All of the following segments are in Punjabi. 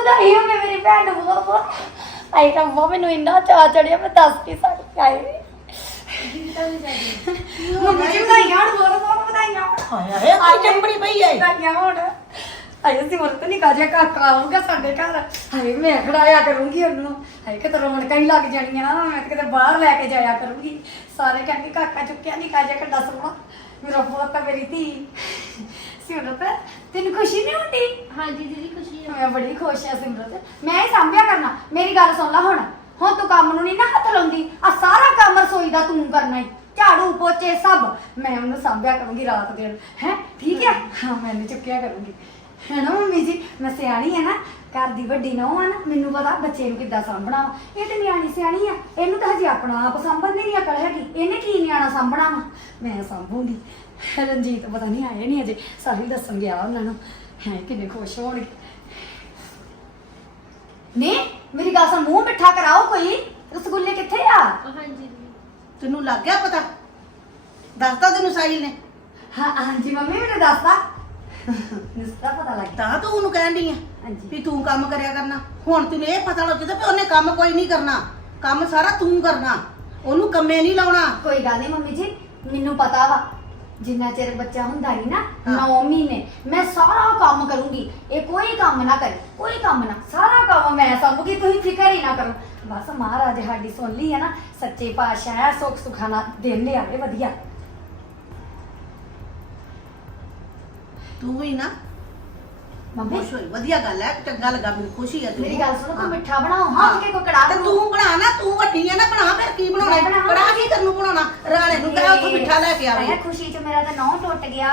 ਵਧਾਈ ਹੋਵੇ ਮੇਰੀ ਭੈਣ ਨੂੰ ਬਹੁਤ ਬਹੁਤ ਆਈ ਰੱਬਾ ਮੈਨੂੰ ਇੰਨਾ ਚਾਅ ਚੜਿਆ ਮੈਂ ਦੱਸ ਨਹੀਂ ਸਕਦੀ ਆਏ। ਮੰਮੀ ਜੀ ਵਧਾਈਆਂ ਹੋਣ ਬਹੁਤ ਬਹੁਤ ਵਧਾਈਆਂ ਹਾਏ ਹਾਏ ਕੀ ਚੰਬੜੀ ਪਈ ਐ? ਵਧਾਈਆਂ ਹੋਣ। ਆਏ ਸੀ ਮਰਤ ਨਹੀਂ ਕਾਜਾ ਕਾਕਾ ਆਊਗਾ ਸਾਡੇ ਘਰ। ਹਾਏ ਮੈਂ ਖੜਾਇਆ ਕਰੂੰਗੀ ਉਹਨੂੰ। ਹਾਏ ਕਿਤੇ ਰੌਣਕਾਂ ਹੀ ਲੱਗ ਜਾਣੀਆਂ ਮੈਂ ਕਿਤੇ ਬਾਹਰ ਲੈ ਕੇ ਜਾਇਆ ਕਰੂੰਗੀ। ਸਾਰੇ ਕਹਿੰਦੇ ਕਾਕਾ ਚੁੱਕਿਆ ਨਹੀਂ ਕਾਜਾ ਕੱਡਾ ਸੋਹਣਾ। ਮੇਰਾ ਪੁੱਤ ਤਾਂ ਮੇਰੀ ਧੀ। ਸਿਮਰਤ ਤੈਨੂੰ ਖੁਸ਼ੀ ਨਹੀਂ ਹੁੰਦੀ? ਹਾਂਜੀ ਦੀਦੀ ਖੁਸ਼ੀ ਹੈ। ਮੈਂ ਬੜੀ ਖੁਸ਼ ਹਾਂ ਸਿਮਰਤ। ਮੈਂ ਹੀ ਸੰਭਿਆ ਕਰਨਾ। ਮੇਰੀ ਗੱਲ ਸੁਣ ਲੈ ਹੁਣ। ਹੁਣ ਤੂੰ ਕੰਮ ਨੂੰ ਨਹੀਂ ਨਾ ਹੱਥ ਲਾਉਂਦੀ। ਆ ਸਾਰਾ ਕੰਮ ਰਸੋਈ ਦਾ ਤੂੰ ਕਰਨਾ ਈ। ਝਾੜੂ ਪੋਚੇ ਸਭ ਮੈਂ ਉਹਨੂੰ ਸੰਭਿਆ ਕਰੂੰਗੀ ਰਾਤ ਦਿਨ। ਹੈ? ਠੀਕ ਹੈ ਹਾਂ ਮੈਂ ਨਹੀਂ ਚੁੱਕਿਆ ਕਰੂੰਗੀ। ਹੈ ਨਾ ਮੰਮੀ ਜੀ? ਮੈਂ ਸਿਆਣੀ ਹੈ ਨਾ। ਘਰ ਦੀ ਵੱਡੀ ਨੌਂ ਆ ਨਾ ਮੈਨੂੰ ਪਤਾ ਬੱਚੇ ਨੂੰ ਕਿੱਦਾਂ ਸਾਂਭਣਾ ਵਾ। ਇਹ ਤੇ ਨਿਆਣੀ ਸਿਆਣੀ ਆ। ਇਹਨੂੰ ਤਾਂ ਹਜੇ ਆਪਣਾ ਆਪ ਸਾਂਭਣ ਦੀ ਨਹੀਂ ਅਕਲ ਹੈਗੀ। ਇਹਨੇ ਕੀ ਨਿਆਣਾ ਸਾਂਭਣਾ ਵਾ? ਮੈਂ ਸਾਂਭੂੰਗੀ। ਰਣਜੀਤ ਪਤਾ ਨਹੀਂ ਆਏ ਨਹੀਂ ਅਜੇ ਸਾਰੀ ਦੱਸਣ ਗਿਆ ਉਹਨਾਂ ਨੂੰ। ਹੈ ਕਿੰਨੇ ਖੁਸ਼ ਹੋਣਗੇ। ਨੇ ਮੇਰੀ ਗੱਲ ਸੁਣ ਮੂੰਹ ਮਿੱਠਾ ਕਰਾਓ ਕੋਈ। ਰਸਗੁੱਲੇ ਕਿੱਥੇ ਆ? ਹਾਂਜੀ। ਤੈਨੂੰ ਲੱਗ ਗਿਆ ਪਤਾ? ਦੱਸਤਾ ਤੈਨੂੰ ਸਾਹਿਲ ਨੇ? ਹਾਂ ਹਾਂਜੀ ਮੰਮੀ ਮੈਨੂੰ ਦੱਸਦਾ ਨਿਸਤਾ ਪਤਾ ਲੱਗ ਗਿਆ। ਤਾਂ ਤੂੰ ਉਹਨੂੰ ਕਹਿਣ ਡਈ ਆ ਹਾਂਜੀ। ਵੀ ਤੂੰ ਕੰਮ ਕਰਿਆ ਕਰਨਾ। ਹੁਣ ਤੈਨੂੰ ਇਹ ਪਤਾ ਲੱਗ ਜਾਂਦਾ ਵੀ ਉਹਨੇ ਕੰਮ ਕੋਈ ਨਹੀਂ ਕਰਨਾ। ਕੰਮ ਸਾਰਾ ਤੂੰ ਕਰਨਾ। ਉਹਨੂੰ ਕੰਮੇ ਨਹੀਂ ਲਾਉਣਾ। ਕੋਈ ਗੱਲ ਨਹੀਂ ਮੰਮੀ ਜੀ ਮੈਨੂੰ ਪਤਾ ਵਾ। ਜਿੰਨਾ ਚਿਰ ਬੱਚਾ ਹੁੰਦਾ ਨਹੀਂ ਨਾ ਹਾਂ। 9 ਮਹੀਨੇ ਮੈਂ ਸਾਰਾ ਕੰਮ ਕਰੂੰਗੀ ਇਹ ਕੋਈ ਕੰਮ ਨਾ ਕਰੇ ਕੋਈ ਕੰਮ ਨਾ ਸਾਰਾ ਕੰਮ ਮੈਂ ਸੰਭੂਗੀ ਤੁਸੀਂ ਫਿਕਰ ਹੀ ਨਾ ਕਰੋ ਬਸ ਮਹਾਰਾਜ ਸਾਡੀ ਸੁਣ ਲਈ ਹੈ ਨਾ ਸੱਚੇ ਪਾਤਸ਼ਾਹ ਹੈ ਸੁੱਖ ਸੁਖਾਨਾ ਦਿਨ ਲਿਆਵੇ ਵਧੀਆ ਤੂੰ ਵੀ ਨਾ ਮੰਮੀ। ਖੁਸ਼ ਹੋਈ ਵਧੀਆ ਗੱਲ ਹੈ ਚੰਗਾ ਲੱਗਾ ਮੈਨੂੰ ਖੁਸ਼ੀ ਹੈ ਤੂੰ। ਮੇਰੀ ਗੱਲ ਸੁਣੋ ਹਾਂ। ਤੂੰ ਮਿੱਠਾ ਬਣਾਓ। ਹਾਂ ਕਿ ਕੋਈ ਕੜਾ ਤੇ ਤੂੰ ਬਣਾ ਨਾ ਤੂੰ ਵੱਡੀ ਆ ਨਾ ਬਣਾ ਫਿਰ ਕੀ ਬਣਾਉਣਾ ਮੈਂ ਬਣਾਵਾਂ। ਕੜਾ ਕੀ ਕਰਨ ਨੂੰ ਬਣਾਉਣਾ? ਰਾਣੇ ਨੂੰ ਕਹਿ ਉੱਥੋਂ ਮਿੱਠਾ ਲੈ ਕੇ ਆਵੇ। ਮੈਂ ਖੁਸ਼ੀ ਚ ਮੇਰਾ ਤਾਂ ਨੌ ਟੁੱਟ ਗਿਆ।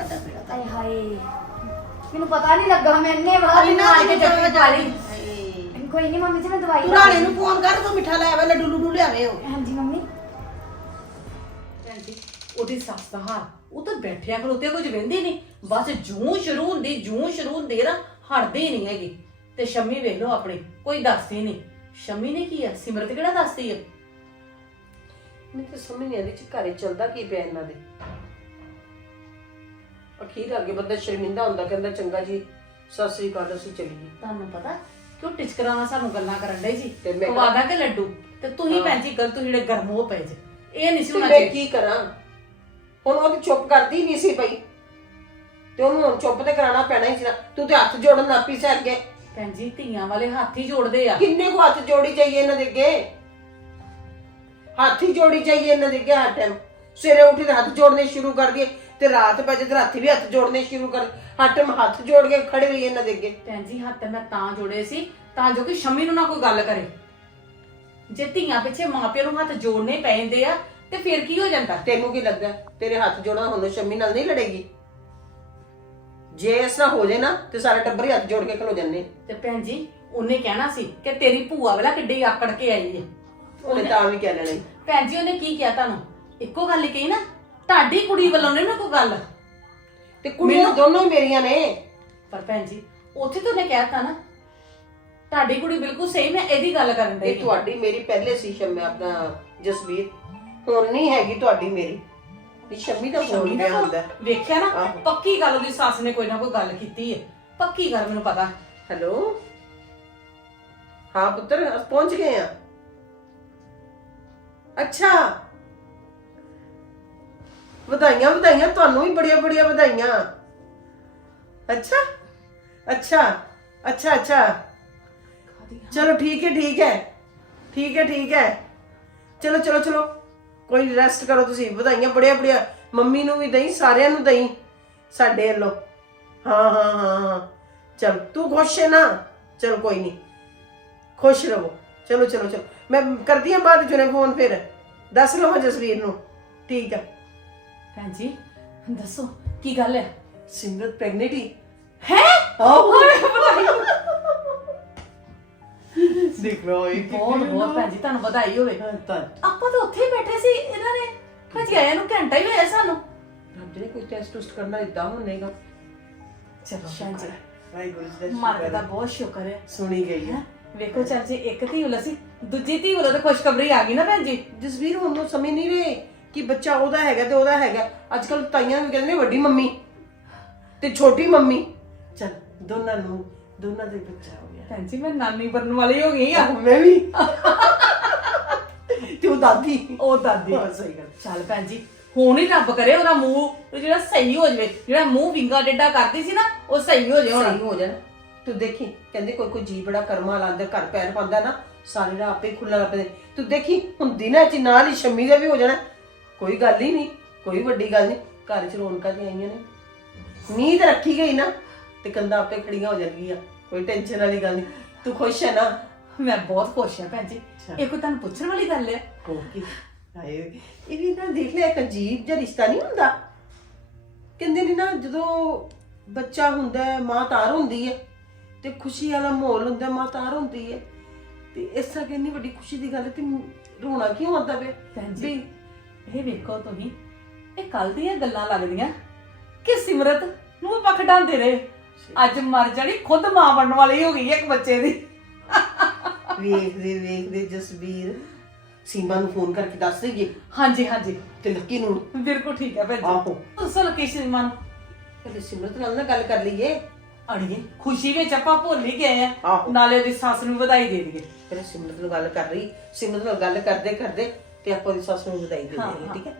ਅੱਡਾ ਪੀੜਾ ਤਾਂ ਹਾਏ ਹਾਏ। ਮੈਨੂੰ ਪਤਾ ਨਹੀਂ ਲੱਗਾ ਮੈਂ ਇੰਨੇ ਵਾਰ ਇੰਨਾ ਨਾਲ ਕੇ ਤੈਨੂੰ ਪਾ ਲਈ। ਹਾਏ। ਕੋਈ ਨਹੀਂ ਮੰਮੀ ਜੀ ਮੈਂ ਦਵਾਈ ਤੂੰ ਰਾਣੇ ਨੂੰ ਫੋਨ ਕਰ ਤੂੰ ਮਿੱਠਾ ਲੈ ਆਵੇ ਲੱਡੂ ਲੁੱਡੂ ਲਿਆਵੇ ਉਹ। ਉਹਦੀ ਸੱਸ ਦਾ ਹਾਲ ਉਹ ਤਾਂ ਬੈਠਿਆ ਕਰ ਉੱਤੇ ਕੁਝ ਵਹਿੰਦੀ ਨਹੀਂ। ਬਸ ਜੂੰ ਸ਼ੁਰੂ ਹੁੰਦੀ ਜੂੰ ਸ਼ੁਰੂ ਹੁੰਦੀ ਨਾ ਹਟਦੀ ਨਹੀਂ ਹੈਗੀ। ਤੇ ਸ਼ੰਮੀ ਵੇਖ ਲਓ ਆਪਣੀ ਕੋਈ ਦੱਸਦੀ ਨਹੀਂ। ਸ਼ੰਮੀ ਨੇ ਕੀ ਆ? ਸਿਮਰਤ ਕਿਹੜਾ ਦੱਸਦੀ ਆ? ਮੈਨੂੰ ਤਾਂ ਸਮਝ ਨਹੀਂ ਆਉਂਦੀ ਕਿ ਘਰੇ ਚੱਲਦਾ ਕੀ ਪਿਆ ਇਹਨਾਂ ਦੇ? ਅਖੀਰ ਅੱਗੇ ਬੰਦਾ ਸ਼ਰਮਿੰਦਾ ਹੁੰਦਾ ਕਹਿੰਦਾ ਚੰਗਾ ਜੀ ਸਤਿ ਸ੍ਰੀ ਅਕਾਲ ਅਸੀਂ ਚੱਲੀਏ। ਤੁਹਾਨੂੰ ਪਤਾ ਕਿਉਂ ਟਿਚਕਰਾਂ ਨਾਲ ਸਾਨੂੰ ਗੱਲਾਂ ਕਰਨ ਡਈ ਜੀ ਤੇ ਮੈਂ ਖਵਾਦਾ ਕਿ ਲੱਡੂ? ਤੇ ਤੁਸੀਂ ਹਾਂ। ਭੈਣ ਜੀ ਗਲਤ ਜਿਹੜੇ ਗਰਮ ਹੋ ਪਏ ਜੇ। ਇਹ ਨਹੀਂ ਸੀ ਤੇ ਹੋਣਾ ਮੈਂ ਚਾਹੀਦਾ ਕੀ ਕਰਾਂ? ਹੁਣ ਉਹ ਤੇ ਚੁੱਪ ਕਰਦੀ ਨਹੀਂ ਸੀ ਪਈ। ਤੇ ਉਹਨੂੰ ਹੁਣ ਚੁੱਪ ਤੇ ਕਰਾਉਣਾ ਪੈਣਾ ਹੀ ਸੀ ਨਾ। ਤੂੰ ਤੇ ਹੱਥ ਜੋੜਨ ਲੱਗ ਪਈ ਸੀ ਅੱਗੇ। ਭੈਣ ਜੀ ਧੀਆਂ ਵਾਲੇ ਹੱਥ ਹੀ ਜੋੜਦੇ ਆ। ਕਿੰਨੇ ਕੁ ਹੱਥ ਜੋੜੀ ਚਾਹੀਏ ਇਹਨਾਂ ਦੇ ਅੱਗੇ? ਹੱਥ ਹੀ ਜੋੜੀ ਚਾਹੀਏ ਇਹਨਾਂ ਦੇ ਅੱਗੇ ਹਰ ਟਾਈਮ ਸਵੇਰੇ ਉੱਠੀ ਤੇ ਹੱਥ ਜੋੜਨੇ ਸ਼ੁਰੂ ਕਰ ਦਈਏ ਤੇ ਰਾਤ ਪੈ ਜੇ ਤੇ ਰਾਤੀ ਵੀ ਹੱਥ ਜੋੜਨੇ ਸ਼ੁਰੂ ਕਰ ਹਰ ਟਾਈਮ ਹੱਥ ਜੋੜ ਕੇ ਖੜੇ ਰਹੀਏ ਇਹਨਾਂ ਦੇ ਅੱਗੇ। ਭੈਣ ਜੀ ਹੱਥ ਮੈਂ ਤਾਂ ਜੋੜੇ ਸੀ ਤਾਂ ਜੋ ਕਿ ਸ਼ਮੀ ਨੂੰ ਨਾ ਕੋਈ ਗੱਲ ਕਰੇ। ਜੇ ਧੀਆਂ ਪਿੱਛੇ ਮਾਪਿਆਂ ਨੂੰ ਹੱਥ ਜੋੜਨੇ ਪੈਂਦੇ ਆ ਤੇ ਫਿਰ ਕੀ ਹੋ ਜਾਂਦਾ? ਤੈਨੂੰ ਕੀ ਲੱਗਦਾ? ਤੇਰੇ ਹੱਥ ਜੋੜਨਾ ਹੁਣ ਸ਼ੰਮੀ ਨਾਲ ਨਹੀਂ ਲੜੇਗੀ? ਜੇ ਇਸ ਤਰ੍ਹਾਂ ਹੋ ਜੇ ਨਾ ਤੇ ਸਾਰੇ ਟੱਬਰ ਹੀ ਹੱਥ ਜੋੜ ਕੇ ਖਲੋ ਜੰਨੇ ਤੇ ਭੈਣ ਜੀ ਉਹਨੇ ਕਹਿਣਾ ਸੀ ਕਿ ਤੇਰੀ ਭੂਆ ਵਾਲਾ ਕਿੱਡੀ ਆਕੜ ਕੇ ਆਈ ਹੈ। ਉਹਨੇ ਤਾਂ ਵੀ ਕਹਿ ਲੈਣਾ ਸੀ। ਭੈਣ ਜੀ ਉਹਨੇ ਕੀ ਕਿਹਾ ਤੁਹਾਨੂੰ? ਇੱਕੋ ਗੱਲ ਹੀ ਕਹੀ ਨਾ ਤੁਹਾਡੀ ਕੁੜੀ ਵੱਲੋਂ ਨਹੀਂ ਨਾ ਕੋਈ ਗੱਲ। ਤੇ ਕੁੜੀਆਂ ਮੈਨੂੰ- ਦੋਨੋਂ ਹੀ ਮੇਰੀਆਂ ਨੇ। ਪਰ ਭੈਣ ਜੀ ਉੱਥੇ ਤਾਂ ਉਹਨੇ ਕਹਿਤਾ ਨਾ ਤੁਹਾਡੀ ਕੁੜੀ ਬਿਲਕੁਲ ਸਹੀ ਮੈਂ ਇਹਦੀ ਗੱਲ ਕਰਨ ਡਈ ਇਹ ਹਾਂ। ਤੁਹਾਡੀ ਮੇਰੀ ਪਹਿਲੇ ਸੀ ਸ਼ੰਮੀ ਆਪਣਾ ਜਸਵੀਰ। ਹੁਣ ਨਹੀਂ ਹੈਗੀ ਤੁਹਾਡੀ ਮੇਰੀ। ਇਹ ਸ਼ੰਮੀ ਦਾ ਦਾ ਪਿਆ ਹੁੰਦਾ। ਵੇਖਿਆ ਨਾ ਆਹੋ। ਪੱਕੀ ਗੱਲ ਉਹਦੀ ਸੱਸ ਨੇ ਕੋਈ ਨਾ ਕੋਈ ਗੱਲ ਕੀਤੀ ਹੈ ਪੱਕੀ ਗੱਲ ਮੈਨੂੰ ਪਤਾ। ਹੈਲੋ? ਹਾਂ ਪੁੱਤਰ ਅਸੀਂ ਪਹੁੰਚ ਗਏ ਆ ਅੱਛਾ। ਵਧਾਈਆਂ ਵਧਾਈਆਂ ਤੁਹਾਨੂੰ ਵੀ ਬੜੀਆਂ ਬੜੀਆਂ ਵਧਾਈਆਂ। ਅੱਛਾ? ਅੱਛਾ ਅੱਛਾ ਅੱਛਾ। ਚਲੋ ਠੀਕ ਹੈ ਠੀਕ ਹੈ। ਠੀਕ ਹੈ ਠੀਕ ਹੈ। ਚਲੋ ਚਲੋ ਚਲੋ। ਕੋਈ ਰੈਸਟ ਕਰੋ ਤੁਸੀਂ। ਵਧਾਈਆਂ ਬੜੀਆਂ ਬੜੀਆਂ। ਮੰਮੀ ਨੂੰ ਵੀ ਦਈ ਸਾਰਿਆਂ ਨੂੰ ਦਈ ਸਾਡੇ ਵੱਲੋਂ। ਹਾਂ ਹਾਂ ਹਾਂ ਹਾਂ। ਚਲ ਤੂੰ ਖੁਸ਼ ਹੈ ਨਾ? ਚਲ ਕੋਈ ਨਹੀਂ। ਖੁਸ਼ ਰਹੋ। ਚਲੋ ਚਲੋ ਚਲੋ। ਮੈਂ ਕਰਦੀ ਹਾਂ ਬਾਅਦ ਜੁਨੇ ਫੋਨ ਫਿਰ। ਦੱਸ ਲਵਾਂ ਜਸਵੀਰ ਨੂੰ। ਠੀਕ ਹੈ ਭੈਣ ਜੀ ਦੱਸੋ ਕੀ ਗੱਲ ਹੈ? ਸਿਮਰਤ ਪ੍ਰੈਗਨੈਂਟ ਹੀ। ਹੈ? ਆਹ। ਦੇਖ ਲਓ ਇਹ ਬਹੁਤ ਬਹੁਤ ਭੈਣ ਜੀ ਤੁਹਾਨੂੰ ਵਧਾਈ ਹੋਵੇ। ਆਪਾਂ ਤਾਂ ਉੱਥੇ ਹੀ ਬੈਠੇ ਸੀ ਇਹਨਾਂ ਨੇ। ਹਜੇ ਆਇਆ ਨੂੰ ਘੰਟਾ ਹੀ ਹੋਇਆ ਸਾਨੂੰ। ਰੱਬ ਨੇ ਕੋਈ ਟੈਸਟ ਟੁਸਟ ਕਰਨਾ ਦਿੱਤਾ ਹੋਣੇਗਾ ਚਲੋ ਭੈਣ ਜੀ। ਵਾਹਿਗੁਰੂ ਜੀ ਦਾ ਸ਼ੁਕਰ ਦਾ ਹੈ। ਬਹੁਤ ਸ਼ੁਕਰ ਹੈ। ਸੁਣੀ ਗਈ ਹੈ? ਵੇਖੋ ਚੱਲ ਜੇ ਇੱਕ ਧੀ ਉਲਾ ਸੀ ਦੂਜੀ ਧੀ ਉਲਾ ਤਾਂ ਖੁਸ਼ਖਬਰੀ ਆ ਗਈ ਨਾ ਭੈਣ ਜੀ। ਜਸਵੀਰ ਹੁਣ ਉਹ ਸਮਝ ਨਹੀਂ ਰਹੇ ਕਿ ਬੱਚਾ ਉਹਦਾ ਹੈਗਾ ਤੇ ਉਹਦਾ ਹੈਗਾ। ਅੱਜ ਕੱਲ ਤਾਈਆਂ ਵੀ ਕਹਿੰਦੇ ਨੇ ਵੱਡੀ ਮੰਮੀ ਤੇ ਛੋਟੀ ਮੰਮੀ। ਚਲ ਦੋਨਾਂ ਨੂੰ ਦੋਨਾਂ ਦੇ ਬੱਚਾ ਭੈਣ ਜੀ ਮੈਂ ਨਾਨੀ ਬਣਨ ਵਾਲੀ ਹੋ ਗਈ ਆ। ਮੈਂ ਵੀ। ਤੂੰ ਦਾਦੀ। ਉਹ ਦਾਦੀ। ਹਾਂ, ਸਹੀ ਗੱਲ। ਚੱਲ ਭੈਣ ਜੀ ਹੁਣ ਹੀ ਰੱਬ ਕਰੇ ਉਹਦਾ ਮੂੰਹ ਜਿਹੜਾ ਸਹੀ ਹੋ ਜਾਵੇ ਜਿਹੜਾ ਮੂੰਹ ਵਿੰਗਾ ਡੇਡਾ ਕਰਦੀ ਸੀ ਨਾ ਉਹ ਸਹੀ ਹੋ ਹੁਣ। ਸਹੀ ਹੋ ਜਾਣਾ। ਤੂੰ ਦੇਖੀ ਕਹਿੰਦੇ ਕੋਈ ਕੋਈ ਜੀ ਬੜਾ ਕਰਮਾ ਲਾਂਦੇ ਘਰ ਪੈਰ ਪਾਉਂਦਾ ਨਾ ਸਾਰੇ ਰਾਹ ਆਪੇ ਖੁੱਲਣ ਲੱਗ ਪੈਂਦੇ ਤੂੰ ਦੇਖੀ ਹੁਣ ਦਿਨਾਂ ਚ ਨਾਲ ਹੀ ਸ਼ੰਮੀ ਦਾ ਵੀ ਹੋ ਜਾਣਾ। ਕੋਈ ਗੱਲ ਹੀ ਨਹੀਂ ਕੋਈ ਵੱਡੀ ਗੱਲ ਨਹੀਂ ਘਰ ਚ ਰੌਣਕਾਂ ਤੇ ਆਈਆਂ ਨੇ। ਨੀਂਦ ਰੱਖੀ ਗਈ ਨਾ ਤੇ ਕੰਦਾ ਆਪੇ ਖੜੀਆਂ ਹੋ ਜਾਣਗੀਆਂ। ਕੋਈ ਟੈਨਸ਼ਨ ਵਾਲੀ ਗੱਲ ਨਹੀਂ ਤੂੰ ਖੁਸ਼ ਹੈ ਨਾ? ਮੈਂ ਬਹੁਤ ਖੁਸ਼ ਹਾਂ ਭੈਣ ਜੀ। ਇਹ ਕੋਈ ਤੁਹਾਨੂੰ ਪੁੱਛਣ ਵਾਲੀ ਗੱਲ ਹੈ? ਹੋ ਕੀ? ਹਾਏ ਇਹ ਵੀ ਨਾ ਦੇਖ ਲੈ ਇੱਕ ਅਜੀਬ ਜਿਹਾ ਰਿਸ਼ਤਾ ਨਹੀਂ ਹੁੰਦਾ। ਕਹਿੰਦੇ ਨੇ ਨਾ ਜਦੋਂ ਬੱਚਾ ਹੁੰਦਾ ਹੈ ਮਾਂ ਤਾਰ ਹੁੰਦੀ ਹੈ ਤੇ ਖੁਸ਼ੀ ਵਾਲਾ ਮਾਹੌਲ ਹੁੰਦਾ ਹੈ, ਮਾਂ ਤਾਰ ਹੁੰਦੀ ਹੈ। ਤੇ ਇਸ ਤਰ੍ਹਾਂ ਇੰਨੀ ਵੱਡੀ ਖੁਸ਼ੀ ਦੀ ਗੱਲ ਹੈ ਤੇ ਰੋਣਾ ਕਿਉਂ ਆਉਂਦਾ ਵੇ ਭੈਣ ਜੀ ਇਹ ਵੇਖੋ ਤੁਸੀਂ ਇਹ ਕੱਲ ਦੀਆਂ ਗੱਲਾਂ ਲੱਗਦੀਆਂ ਕਿ ਸਿਮਰਤ ਨੂੰ ਆਪਾਂ ਖਡਾਉਂਦੇ ਰਹੇ। ਅੱਜ ਮਰ ਜਾਣੀ ਖੁਦ ਮਾਂ ਬਣਨ ਵਾਲੀ ਹੋ ਗਈ ਹੈ ਇੱਕ ਬੱਚੇ ਦੀ। ਵੇਖਦੇ ਵੇਖਦੇ ਜਸਬੀਰ ਸੀਮਾ ਨੂੰ ਫੋਨ ਕਰਕੇ ਦੱਸ ਦੇਈਏ। ਹਾਂਜੀ ਹਾਂਜੀ। ਤੇ ਲੱਕੀ ਨੂੰ। ਬਿਲਕੁਲ ਠੀਕ ਹੈ ਭੈਣ ਜੀ। ਆਹੋ। ਤੁਸੀਂ ਲੋਕੇਸ਼ਨ ਮਨ ਕਹਿੰਦੇ ਸਿਮਰਤ ਨਾਲ ਨਾ ਗੱਲ ਕਰ ਲਈਏ। ਅੜੀਏ ਖੁਸ਼ੀ ਵਿੱਚ ਆਪਾਂ ਭੁੱਲ ਹੀ ਗਏ ਆ। ਆਹੋ। ਨਾਲੇ ਉਹਦੀ ਸੱਸ ਨੂੰ ਵਧਾਈ ਦੇ ਦਈਏ। ਫਿਰ ਸਿਮਰਤ ਨਾਲ ਗੱਲ ਕਰ ਰਹੀ ਸਿਮਰਤ ਨਾਲ ਗੱਲ ਕਰਦੇ ਕਰਦੇ ਤੇ ਆਪਾਂ ਦੀ ਸੱਸ ਨੂੰ ਵਧਾਈ ਦੇ ਹਾਂ, ਦੇਣੀ ਹਾਂ। ਠੀਕ ਹੈ?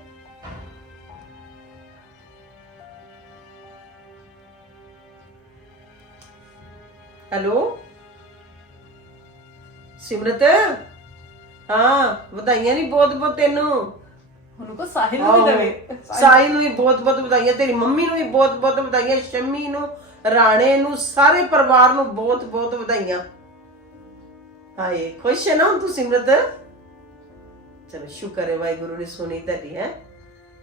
ਹੈਲੋ? ਸਿਮਰਤ? ਹਾਂ ਵਧਾਈਆਂ ਨਹੀਂ ਬਹੁਤ ਬਹੁਤ ਤੈਨੂੰ। ਉਹਨੂੰ ਕੋ ਸਾਹਿਲ ਨੂੰ ਵੀ ਆਹੋ। ਦੇਵੇ। ਸਾਹਿਲ ਨੂੰ ਵੀ ਬਹੁਤ ਬਹੁਤ ਵਧਾਈਆਂ ਤੇਰੀ ਮੰਮੀ ਨੂੰ ਵੀ ਬਹੁਤ ਬਹੁਤ ਵਧਾਈਆਂ ਸ਼ੰਮੀ ਨੂੰ ਰਾਣੇ ਨੂੰ ਸਾਰੇ ਪਰਿਵਾਰ ਨੂੰ ਬਹੁਤ ਬਹੁਤ ਵਧਾਈਆਂ। ਹਾਏ ਖੁਸ਼ ਹੈ ਨਾ ਹੁਣ ਤੂੰ ਸਿਮਰਤ? ਚਲੋ ਸ਼ੁਕਰ ਹੈ ਵਾਹਿਗੁਰੂ ਨੇ ਸੁਣੀ ਹੈ।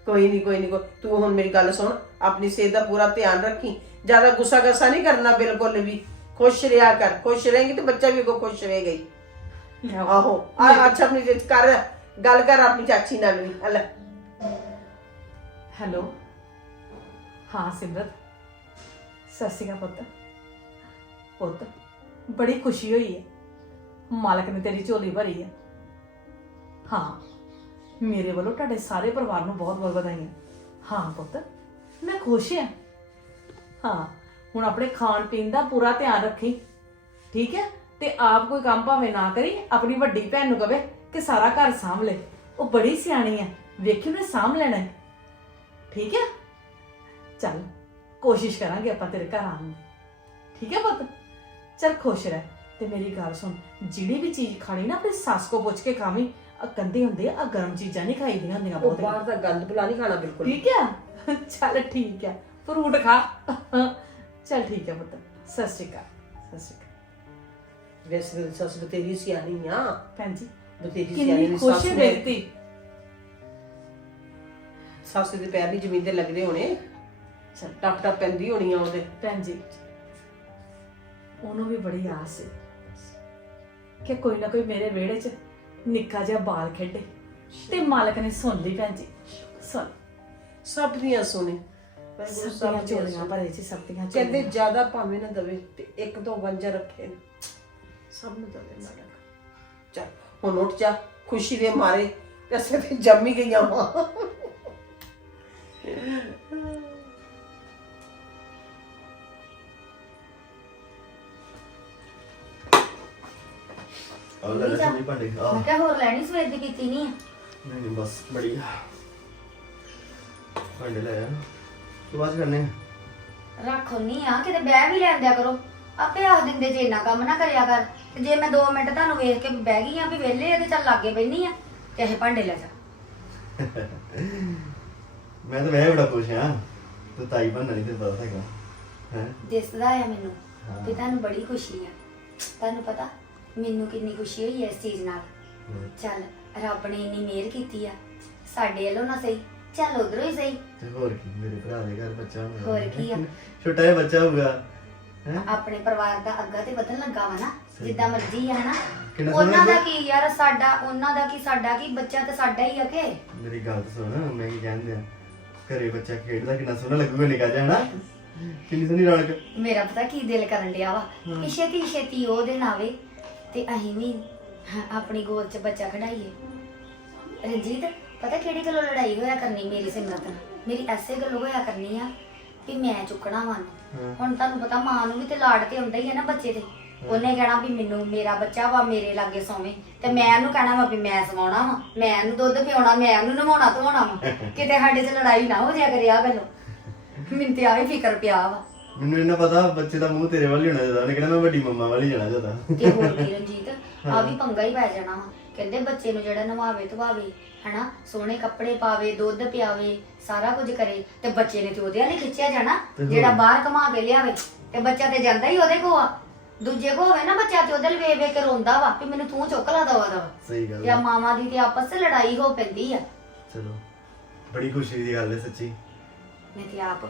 ਕੋਈ ਨਹੀਂ ਕੋਈ ਨਹੀਂ ਤੂੰ ਹੁਣ ਮੇਰੀ ਗੱਲ ਸੁਣ ਆਪਣੀ ਸਿਹਤ ਦਾ ਪੂਰਾ ਧਿਆਨ ਰੱਖੀ। ਜ਼ਿਆਦਾ ਗੁੱਸਾ ਗੱਸਾ ਨਹੀਂ ਕਰਨਾ ਬਿਲਕੁਲ ਵੀ। ਖੁਸ਼ ਰਿਹਾ ਕਰ ਖੁਸ਼ ਰਹੇਂਗੀ ਤੇ ਬੱਚਾ ਵੀ ਅੱਗੋਂ ਖੁਸ਼ ਰਹੇਗਾ। ਆਹੋ ਆ ਅੱਛਾ ਆਪਣੀ ਜਿੱਤ ਕਰ ਗੱਲ ਕਰ ਆਪਣੀ ਚਾਚੀ ਨਾਲ ਵੀ ਹਲੇ ਹੈਲੋ। ਹਾਂ ਸਿਮਰਤ। ਸਤਿ ਸ਼੍ਰੀ ਅਕਾਲ ਪੁੱਤ। ਪੁੱਤ ਬੜੀ ਖੁਸ਼ੀ ਹੋਈ ਹੈ। ਮਾਲਕ ਨੇ ਤੇਰੀ ਝੋਲੀ ਭਰੀ ਹੈ। ਹਾਂ ਮੇਰੇ ਵੱਲੋਂ ਤੁਹਾਡੇ ਸਾਰੇ ਪਰਿਵਾਰ ਨੂੰ ਬਹੁਤ ਬਹੁਤ ਵਧਾਈਆਂ। ਹਾਂ ਪੁੱਤ ਮੈਂ ਖੁਸ਼ ਹਾਂ। ਹਾਂ। ਹੁਣ ਆਪਣੇ ਖਾਣ ਪੀਣ ਦਾ ਪੂਰਾ ਧਿਆਨ ਰੱਖੀ। ਠੀਕ ਹੈ? ਤੇ ਆਪ ਕੋਈ ਕੰਮ ਭਾਵੇਂ ਨਾ ਕਰੀ ਆਪਣੀ ਵੱਡੀ ਭੈਣ ਨੂੰ ਕਵੇ ਕਿ ਸਾਰਾ ਘਰ ਸਾਂਭ ਲੈ। ਉਹ ਬੜੀ ਸਿਆਣੀ ਹੈ। ਵੇਖੀ ਉਹਨੇ ਸਾਂਭ ਲੈਣਾ ਹੈ। ਠੀਕ ਹੈ? ਚੱਲ ਕੋਸ਼ਿਸ਼ ਕਰਾਂਗੇ ਆਪਾਂ ਤੇਰੇ ਘਰ ਆਉਣ ਦੀ। ਠੀਕ ਹੈ ਪੁੱਤ? ਚੱਲ ਖੁਸ਼ ਰਹਿ। ਤੇ ਮੇਰੀ ਗੱਲ ਸੁਣ ਜਿਹੜੀ ਵੀ ਚੀਜ਼ ਖਾਣੀ ਨਾ ਆਪਣੀ ਸੱਸ ਕੋ ਪੁੱਛ ਕੇ ਖਾਵੀਂ ਆ ਕੰਦੇ ਹੁੰਦੇ ਆ ਗਰਮ ਚੀਜ਼ਾਂ ਨਹੀਂ ਖਾਈਦੀਆਂ ਹੁੰਦੀਆਂ ਉਹ ਬਹੁਤ ਬਾਹਰ ਦਾ ਗੰਦ ਬੁਲਾ ਨਹੀਂ ਖਾਣਾ ਬਿਲਕੁਲ ਠੀਕ ਹੈ? ਚੱਲ ਠੀਕ ਹੈ। ਫਰੂਟ ਖਾ। ਚੱਲ ਠੀਕ ਹੈ ਪੁੱਤ ਸਤਿ ਸ਼੍ਰੀ ਅਕਾਲ ਸਤਿ ਸ਼੍ਰੀ ਅਕਾਲ। ਵੈਸੇ ਤਾਂ ਸੱਸ ਬਤੇਰੀ ਸਿਆਣੀ ਆ। ਭੈਣ ਜੀ ਬਤੇਰੀ ਸਿਆਣੀ ਕਿੰਨੀ ਖੁਸ਼ ਸੱਸ ਹੈ ਨੇ। ਦੇਖਤੀ ਸੱਸ ਦੇ ਪੈਰ ਨਹੀਂ ਜ਼ਮੀਨ ਤੇ ਲੱਗਦੇ ਹੋਣੇ। ਚੱਲ ਟੱਪ ਟੱਪ ਪੈਂਦੀ ਹੋਣੀ ਆ ਉਹਦੇ। ਭੈਣ ਜੀ ਉਹਨੂੰ ਵੀ ਬੜੀ ਆਸ ਸੀ ਕਿ ਕੋਈ ਨਾ ਕੋਈ ਮੇਰੇ ਵਿਹੜੇ 'ਚ ਨਿੱਕਾ ਜਿਹਾ ਬਾਲ ਖੇਡੇ। ਤੇ ਮਾਲਕ ਨੇ ਸੁਣ ਲਈ ਭੈਣ ਜੀ ਸੁਣ। ਸਭ ਦੀਆਂ ਸੁਣੇ। ਵਾਹਿਗੁਰੂ ਸਭ ਦੀਆਂ ਦੀਆਂ ਝੋਲੀਆਂ। ਭਰੇ ਸੀ ਸਭ ਦੀਆਂ ਕਹਿੰਦੇ ਝੋਲੀਆਂ। ਜ਼ਿਆਦਾ ਭਾਵੇਂ ਨਾ ਦਵੇ ਤੇ ਇੱਕ ਤੋਂ ਵਾਂਝਾ ਰੱਖੇ ਸਭ ਨੂੰ ਦਵੇ ਮਾਲਕ ਚੱਲ ਹੁਣ ਉੱਠ ਜਾ ਖੁਸ਼ੀ ਦੇ ਮਾਰੇ ਤੇ ਅਸੀਂ ਤੇ ਜੰਮੀ ਗਈਆਂ ਮਾਂ ਆਹ ਲੈ ਲੈ ਚੰਗੀ ਭਾਂਡੇ ਆ ਮੈਂ ਕਿਹਾ ਹੋਰ ਲੈਣੀ ਸਵੇਰ ਦੀ ਕੀਤੀ ਨਹੀਂ ਆ। ਨਹੀਂ ਨਹੀਂ ਬਸ ਬੜੀ ਭਾਂਡੇ ਲੈ ਆ ਬਾਅਦ 'ਚ ਕਰਨੇ ਆ। ਰੱਖ ਨਹੀਂ ਆ ਕਿਤੇ ਬਹਿ ਵੀ ਲੈਂਦਿਆ ਕਰੋ। ਆਪੇ ਆਖ ਦਿੰਦੇ ਜੇ ਇੰਨਾ ਕੰਮ ਨਾ ਕਰਿਆ ਕਰ। ਤੇ ਜੇ ਮੈਂ 2 ਮਿੰਟ ਤੁਹਾਨੂੰ ਵੇਖ ਕੇ ਬਹਿ ਗਈ ਆ ਵੀ ਵਿਹਲੇ ਆ ਤੇ ਚੱਲ ਲਾਗੇ ਬੈਣੀ ਆ ਤੇ ਇਹ ਭਾਂਡੇ ਲੈ ਜਾ। ਮੈਂ ਤਾਂ ਵੈਸੇ ਬੜਾ ਖੁਸ਼ ਹਾਂ ਤੂੰ ਤਾਈ ਬਣਨਾ ਨਹੀਂ ਤੇ ਪਤਾ ਹੈਗਾ। ਹੈ? ਦਿਸਦਾ ਆ ਮੈਨੂੰ ਹਾਂ। ਵੀ ਤੁਹਾਨੂੰ ਬੜੀ ਖੁਸ਼ੀ ਆ। ਤੁਹਾਨੂੰ ਪਤਾ ਮੈਨੂੰ ਕਿੰਨੀ ਖੁਸ਼ੀ ਹੋਈ ਇਸ ਚੀਜ਼ ਨਾਲ। ਚੱਲ ਰੱਬ ਨੇ ਇੰਨੀ ਮਿਹਰ ਕੀਤੀ ਆ। ਸਾਡੇ ਵੱਲੋਂ ਨਾ ਸਹੀ। ਚੱਲ ਉਧਰੋਂ ਹੀ ਸਹੀ। ਤੇ ਹੋਰ ਕੀ ਮੇਰੇ ਭਰਾ ਦੇ ਘਰ ਬੱਚਾ ਹੋਊਗਾ। ਹੋਰ ਕੀ ਆ? ਛੋਟਾ ਜਿਹਾ ਬੱਚਾ ਹੋਊਗਾ। ਹੈ? ਆਪਣੇ ਪਰਿਵਾਰ ਦਾ ਅੱਗਾ ਤੇ ਵਧਣ ਲੱਗਾ ਵਾ ਨਾ ਜਿੱਦਾਂ ਮਰਜ਼ੀ ਆ ਹਨਾ? ਕਿੰਨਾ ਸੋਹਣਾ ਉਹਨਾਂ ਦਾ ਲੱਗਾ। ਕੀ ਯਾਰ ਸਾਡਾ ਉਹਨਾਂ ਦਾ ਕੀ ਸਾਡਾ ਕੀ? ਬੱਚਾ ਤੇ ਸਾਡਾ ਹੀ ਆ ਕਿ। ਮੇਰੀ ਗੱਲ ਤਾਂ ਸੁਣ ਮੈਂ ਕੀ ਕਹਿੰਦੇ ਆ ਘਰੇ ਬੱਚਾ ਖੇਡਦਾ ਕਿੰਨਾ ਸੋਹਣਾ ਲੱਗੂਗਾ ਨਿਕਾ ਜਿਹਾ ਹਨਾ? ਕਿੰਨੀ ਸੋਹਣੀ ਰੌਣਕ। ਮੇਰਾ ਪਤਾ ਕੀ ਦਿਲ ਕਰਨ ਡਿਆ ਵਾ ਹਾਂ। ਕਿ ਛੇਤੀ ਛੇਤੀ ਉਹ ਦਿਨ ਆਵੇ ਤੇ ਅਸੀਂ ਵੀ ਹਾਂ, ਆਪਣੀ ਗੋਦ 'ਚ ਬੱਚਾ ਖੜਾਈਏ। ਰਣਜੀਤ ਪਤਾ ਕਿਹੜੀ ਗੱਲੋਂ ਲੜਾਈ ਹੋਇਆ ਕਰਨੀ ਮੇਰੀ ਸਿਮਰਤ ਨਾਲ? ਮੇਰੀ ਐਸੇ ਗੱਲੋਂ ਹੋਇਆ ਕਰਨੀ ਆ ਕਿ ਮੈਂ ਚੁੱਕਣਾ ਵਾਂ ਹਾਂ। ਹੁਣ ਤੁਹਾਨੂੰ ਪਤਾ ਮਾਂ ਨੂੰ ਵੀ ਤੇ ਲਾੜ ਤੇ ਆਉਂਦਾ ਹੀ ਹੈ ਨਾ ਬੱਚੇ ਤੇ ਉਹਨੇ ਕਹਿਣਾ ਵੀ ਮੈਨੂੰ ਮੇਰਾ ਬੱਚਾ ਵਾ ਮੇਰੇ ਲਾਗੇ ਸੋਵੇਂ। ਤੇ ਮੈਂ ਉਹਨੂੰ ਕਹਿਣਾ ਵਾ ਵੀ ਮੈਂ ਸਵਾਉਣਾ ਵਾ। ਮੈਂ ਉਹਨੂੰ ਦੁੱਧ ਪਿਆਉਣਾ ਮੈਂ ਉਹਨੂੰ ਨਵਾਉਣਾ ਧਵਾਉਣਾ ਵਾ। ਕਿਤੇ ਸਾਡੇ 'ਚ ਲੜਾਈ ਨਾ ਹੋ ਜਾਇਆ ਕਰੇ ਆ ਗੱਲੋਂ। ਮੈਨੂੰ ਤੇ ਆਹੀ ਫਿਕਰ ਪਿਆ ਵਾ। ਮੈਨੂੰ ਇਹਨਾਂ ਪਤਾ ਬੱਚੇ ਦਾ ਮੂੰਹ ਤੇਰੇ ਵੱਲ ਹੀ ਹੋਣਾ ਜਦੋਂ ਉਹਨੇ ਕਹਿਣਾ ਮੈਂ ਵੱਡੀ ਮੰਮਾ ਵੱਲ ਹੀ ਜਾਣਾ ਜਦੋਂ ਤੇ ਹੋਰ ਕੀ ਰਣਜੀਤ ਆ ਵੀ ਪੰਗਾ ਹੀ ਪੈ ਜਾਣਾ ਵਾ। ਕਹਿੰਦੇ ਬੱਚੇ ਨੂੰ ਜਿਹੜਾ ਨਵਾਵੇ ਧਵਾਵੇ ਹਨਾ? ਸੋਹਣੇ ਕੱਪੜੇ ਪਾਵੇ ਦੁੱਧ ਪਿਆਵੇ ਸਾਰਾ ਕੁਝ ਕਰੇ ਤੇ ਬੱਚੇ ਨੇ ਤੇ ਉਹਦੇ ਵਾਲੇ ਖਿੱਚਿਆ ਜਾਣਾ ਤੇ ਹੋਰ। ਜਿਹੜਾ ਬਾਹਰ ਕਮਾ ਕੇ ਲਿਆਵੇ। ਤੇ ਬੱਚਾ ਤੇ ਜਾਂਦਾ ਹੀ ਉਹਦੇ ਕੋ ਆ। ਦੂਜੇ ਕੋ ਹੋਵੇ ਨਾ ਬੱਚਾ ਤੇ ਉਹਦੇ ਵੇ ਵੇ ਕੇ ਰੋਂਦਾ ਵਾ ਵੀ ਮੈਨੂੰ ਤੂੰ ਚੁੱਕ ਲਾ ਦਵਾ ਦਵਾ। ਸਹੀ ਗੱਲ ਜਾਂ ਹੈ। ਮਾਵਾਂ ਦੀ ਤੇ ਆਪਸ 'ਚ ਲੜਾਈ ਹੋ ਪੈਂਦੀ ਆ। ਚਲੋ ਬੜੀ ਖੁਸ਼ੀ ਦੀ ਗੱਲ ਹੈ ਸੱਚੀ। ਮੈਂ ਤੇ ਆਪ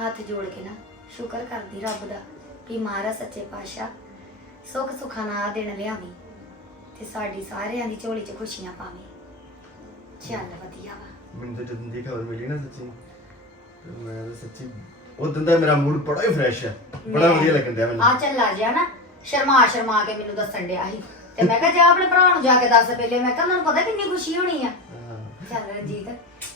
ਹੱਥ ਜੋੜ ਕੇ ਨਾ ਸ਼ੁਕਰ ਕਰਦੀ ਰੱਬ ਦਾ ਕਿ ਮਹਾਰਾਜ ਸੱਚੇ ਪਾਤਸ਼ਾਹ ਸੁੱਖ ਸੁਖਾਂ ਨਾਲ ਦਿਨ ਲਿਆਵੀਂ। ਤੇ ਸਾਡੀ ਸਾਰਿਆਂ ਦੀ ਝੋਲੀ 'ਚ ਖੁਸ਼ੀਆਂ ਪਾਵੀਂ। ਚੱਲ ਵਧੀਆ ਵਾ। ਮੈਨੂੰ ਤਾਂ ਜਦੋਂ ਦੀ ਖਬਰ ਮਿਲੀ ਨਾ ਸੱਚੀ ਤੇ ਮੈਂ ਤਾਂ ਸੱਚੀ ਉਹ ਦਿਨ ਦਾ ਮੇਰਾ ਮੂਡ ਬੜਾ ਹੀ ਫਰੈਸ਼ ਹੈ ਬੜਾ ਵਧੀਆ ਲੱਗਣ ਦਿਆ ਮੈਨੂੰ। ਆ ਚੱਲਾ ਜਿਆ ਨਾ। ਸ਼ਰਮਾ ਸ਼ਰਮਾ ਕੇ ਮੈਨੂੰ ਦੱਸਣ ਡਿਆ ਸੀ। ਤੇ ਮੈਂ ਕਿਹਾ ਜਾ ਆਪਣੇ ਭਰਾ ਨੂੰ ਜਾ ਕੇ ਦੱਸ ਪਹਿਲੇ ਮੈਂ ਕਿਹਾ ਉਹਨਾਂ ਨੂੰ ਪਤਾ ਕਿੰਨੀ ਖੁਸ਼ੀ ਹੋਣੀ ਆ। ਹਾਂ। ਚੱਲ ਰਣਜੀਤ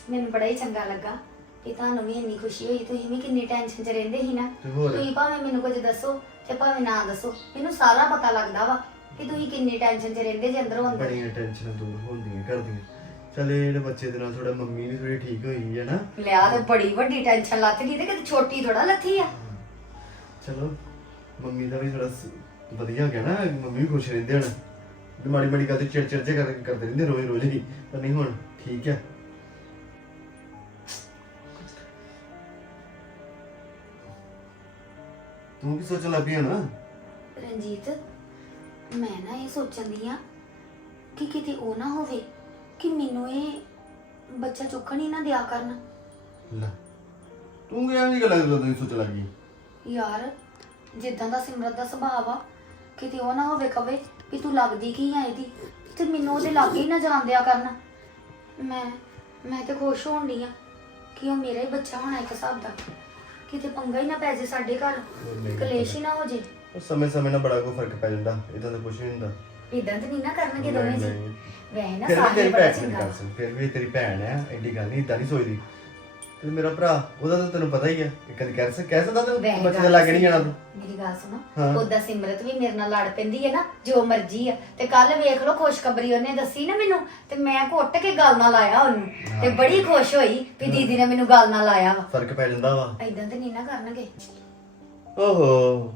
ਮੈਨੂੰ ਬੜਾ ਹੀ ਚੰਗਾ ਲੱਗਾ ਕਿ ਤੁਹਾਨੂੰ ਵੀ ਇੰਨੀ ਖੁਸ਼ੀ ਹੋਈ। ਤੁਸੀਂ ਵੀ ਕਿੰਨੀ ਟੈਨਸ਼ਨ 'ਚ ਰਹਿੰਦੇ ਸੀ ਨਾ। ਤੇ ਹੋਰ? ਤੁਸੀਂ ਭਾਵੇਂ ਮੈਨੂੰ ਕੁਝ ਦੱਸੋ ਤੇ ਭਾਵੇਂ ਨਾ ਦੱਸੋ। ਮੈਨੂੰ ਸਾਰਾ ਪਤਾ ਲੱਗਦਾ ਵਾ। ਕਿ ਤੁਸੀਂ ਕਿੰਨੀ ਟੈਨਸ਼ਨ 'ਚ ਰਹਿੰਦੇ ਜੇ ਅੰਦਰੋਂ ਅੰਦਰ? ਬੜੀਆਂ ਟੈਨਸ਼ਨਾਂ ਦੂਰ ਹੁੰਦੀਆਂ ਕਰਦੀਆਂ। ਚਲ ਇਹ ਜਿਹੜੇ ਬੱਚੇ ਦੇ ਨਾਲ ਥੋੜਾ ਮੰਮੀ ਵੀ ਥੋੜੀ ਠੀਕ ਹੋਈ ਹੈ ਨਾ। ਲਿਆ ਤੇ ਬੜੀ ਵੱਡੀ ਟੈਨਸ਼ਨ ਲੱਥ ਗਈ ਤੇ ਕਿਤੇ ਛੋਟੀ ਥੋੜਾ ਲੱਥੀ ਆ। ਚਲੋ ਮੰਮੀ ਦਾ ਵੀ ਥੋੜਾ ਵਧੀਆ ਹੋ ਗਿਆ ਨਾ ਮੰਮੀ ਵੀ ਖੁਸ਼ ਰਹਿੰਦੇ ਹੁਣ। ਵੀ ਮਾੜੀ ਮਾੜੀ ਗੱਲ ਤੇ ਚਿੜ ਚਿੜ ਜੇ ਕਰ- ਕਰਦੇ ਰਹਿੰਦੇ ਰੋਜ਼ ਰੋਜ਼ ਹੀ। ਪਰ ਨਹੀਂ ਹੁਣ ਠੀਕ ਹੈ ਤੂੰ ਕੀ ਸੋਚਣ ਲੱਗ ਪਈ ਹੈ ਨਾ? ਰਣਜੀਤ? ਮੈਂ ਨਾ ਇਹ ਸੋਚਣ ਦੀ ਆ ਕਿ ਕਿਤੇ ਉਹ ਨਾ ਹੋਵੇ ਕਿ ਮੈਨੂੰ ਇਹ ਬੱਚਾ ਚੁੱਕਣ ਹੀ ਨਾ ਦਿਆ ਕਰਨ। ਲੈ ਤੂੰ ਕਿਹਾ ਨਹੀਂ ਗੱਲਾਂ ਜਦੋਂ ਤੂੰ ਸੋਚਣ ਲੱਗ ਯਾਰ ਜਿੱਦਾਂ ਦਾ ਸਿਮਰਤ ਦਾ ਸੁਭਾਅ ਆ ਕਿਤੇ ਉਹ ਨਾ ਹੋਵੇ ਕਵੇ ਵੀ ਤੂੰ ਲੱਗਦੀ ਕੀ ਆ ਇਹਦੀ ਤੇ ਮੈਨੂੰ ਉਹਦੇ ਲਾਗੇ ਹੀ ਨਾ ਜਾਣ ਦਿਆ ਕਰਨ। ਮੈਂ ਮੈਂ ਤੇ ਖੁਸ਼ ਹੋਣ ਡਈ ਆ ਕਿ ਉਹ ਮੇਰਾ ਹੀ ਬੱਚਾ ਹੋਣਾ ਇੱਕ ਹਿਸਾਬ ਦਾ। ਕਿਤੇ ਪੰਗਾ ਹੀ ਨਾ ਪੈ ਜੇ ਸਾਡੇ ਘਰ ਕਲੇਸ਼ ਹੀ ਨਾ ਹੋ ਜੇ। ਉਹ ਸਮੇਂ ਸਮੇਂ ਨਾਲ ਬੜਾ ਕੋ ਫ਼ਰਕ ਪੈ ਜਾਂਦਾ ਇਦਾਂ ਦਾ ਕੁਝ ਨਹੀਂ ਹੁੰਦਾ। ਇਦਾਂ ਤੇ ਨਹੀਂ ਨਾ ਕਰਨਗੇ ਦੋਵੇਂ ਜੀ। ਨਹੀਂ, ਵੈਸੇ ਨਾ ਫਿਰ ਵੀ ਸਾਹਿਲ ਤੇਰੀ ਬੜਾ ਭੈਣ ਚੰਗਾ। ਗੱਲ ਸੁਣ ਫਿਰ ਵੀ ਤੇਰੀ ਭੈਣ ਹੈ ਐਡੀ ਗੱਲ ਨਹੀਂ ਇਦਾਂ ਨਹੀਂ ਸੋਚਦੀ। ਤੇ ਮੇਰਾ ਭਰਾ ਉਹਦਾ ਤਾਂ ਤੈਨੂੰ ਪਤਾ ਹੀ ਹੈ ਕਿ ਕਦੀ ਕਹਿ ਸਕ ਕਹਿ ਸਕਦਾ ਤੂੰ ਵੈਸੇ ਬੱਚੇ ਦੇ ਗੱਲ ਲਾਗੇ ਨਹੀਂ ਜਾਣਾ ਤੂੰ। ਮੇਰੀ ਗੱਲ ਸੁਣੋ ਹਾਂ। ਉਹਦਾ ਸਿਮਰਤ ਵੀ ਮੇਰੇ ਨਾਲ ਲੜ ਪੈਂਦੀ ਹੈ ਨਾ ਜੋ ਮਰਜ਼ੀ ਆ। ਤੇ ਕੱਲ ਵੇਖ ਲਓ ਖੁਸ਼ਖਬਰੀ ਉਹਨੇ ਦੱਸੀ ਨਾ ਮੈਨੂੰ ਤੇ ਮੈਂ ਘੁੱਟ ਕੇ ਗੱਲ ਨਾਲ ਲਾਇਆ ਉਹਨੂੰ ਤੇ ਬੜੀ ਖੁਸ਼ ਹੋਈ ਵੀ ਦੀਦੀ ਨੇ ਮੈਨੂੰ ਗੱਲ ਨਾਲ ਲਾਇਆ ਵਾ। ਫ਼ਰਕ ਪੈ ਜਾਂਦਾ ਵਾ। ਐਦਾਂ ਤੇ ਨਹੀਂ ਨਾ ਕਰਨਗੇ। ਓਹੋ।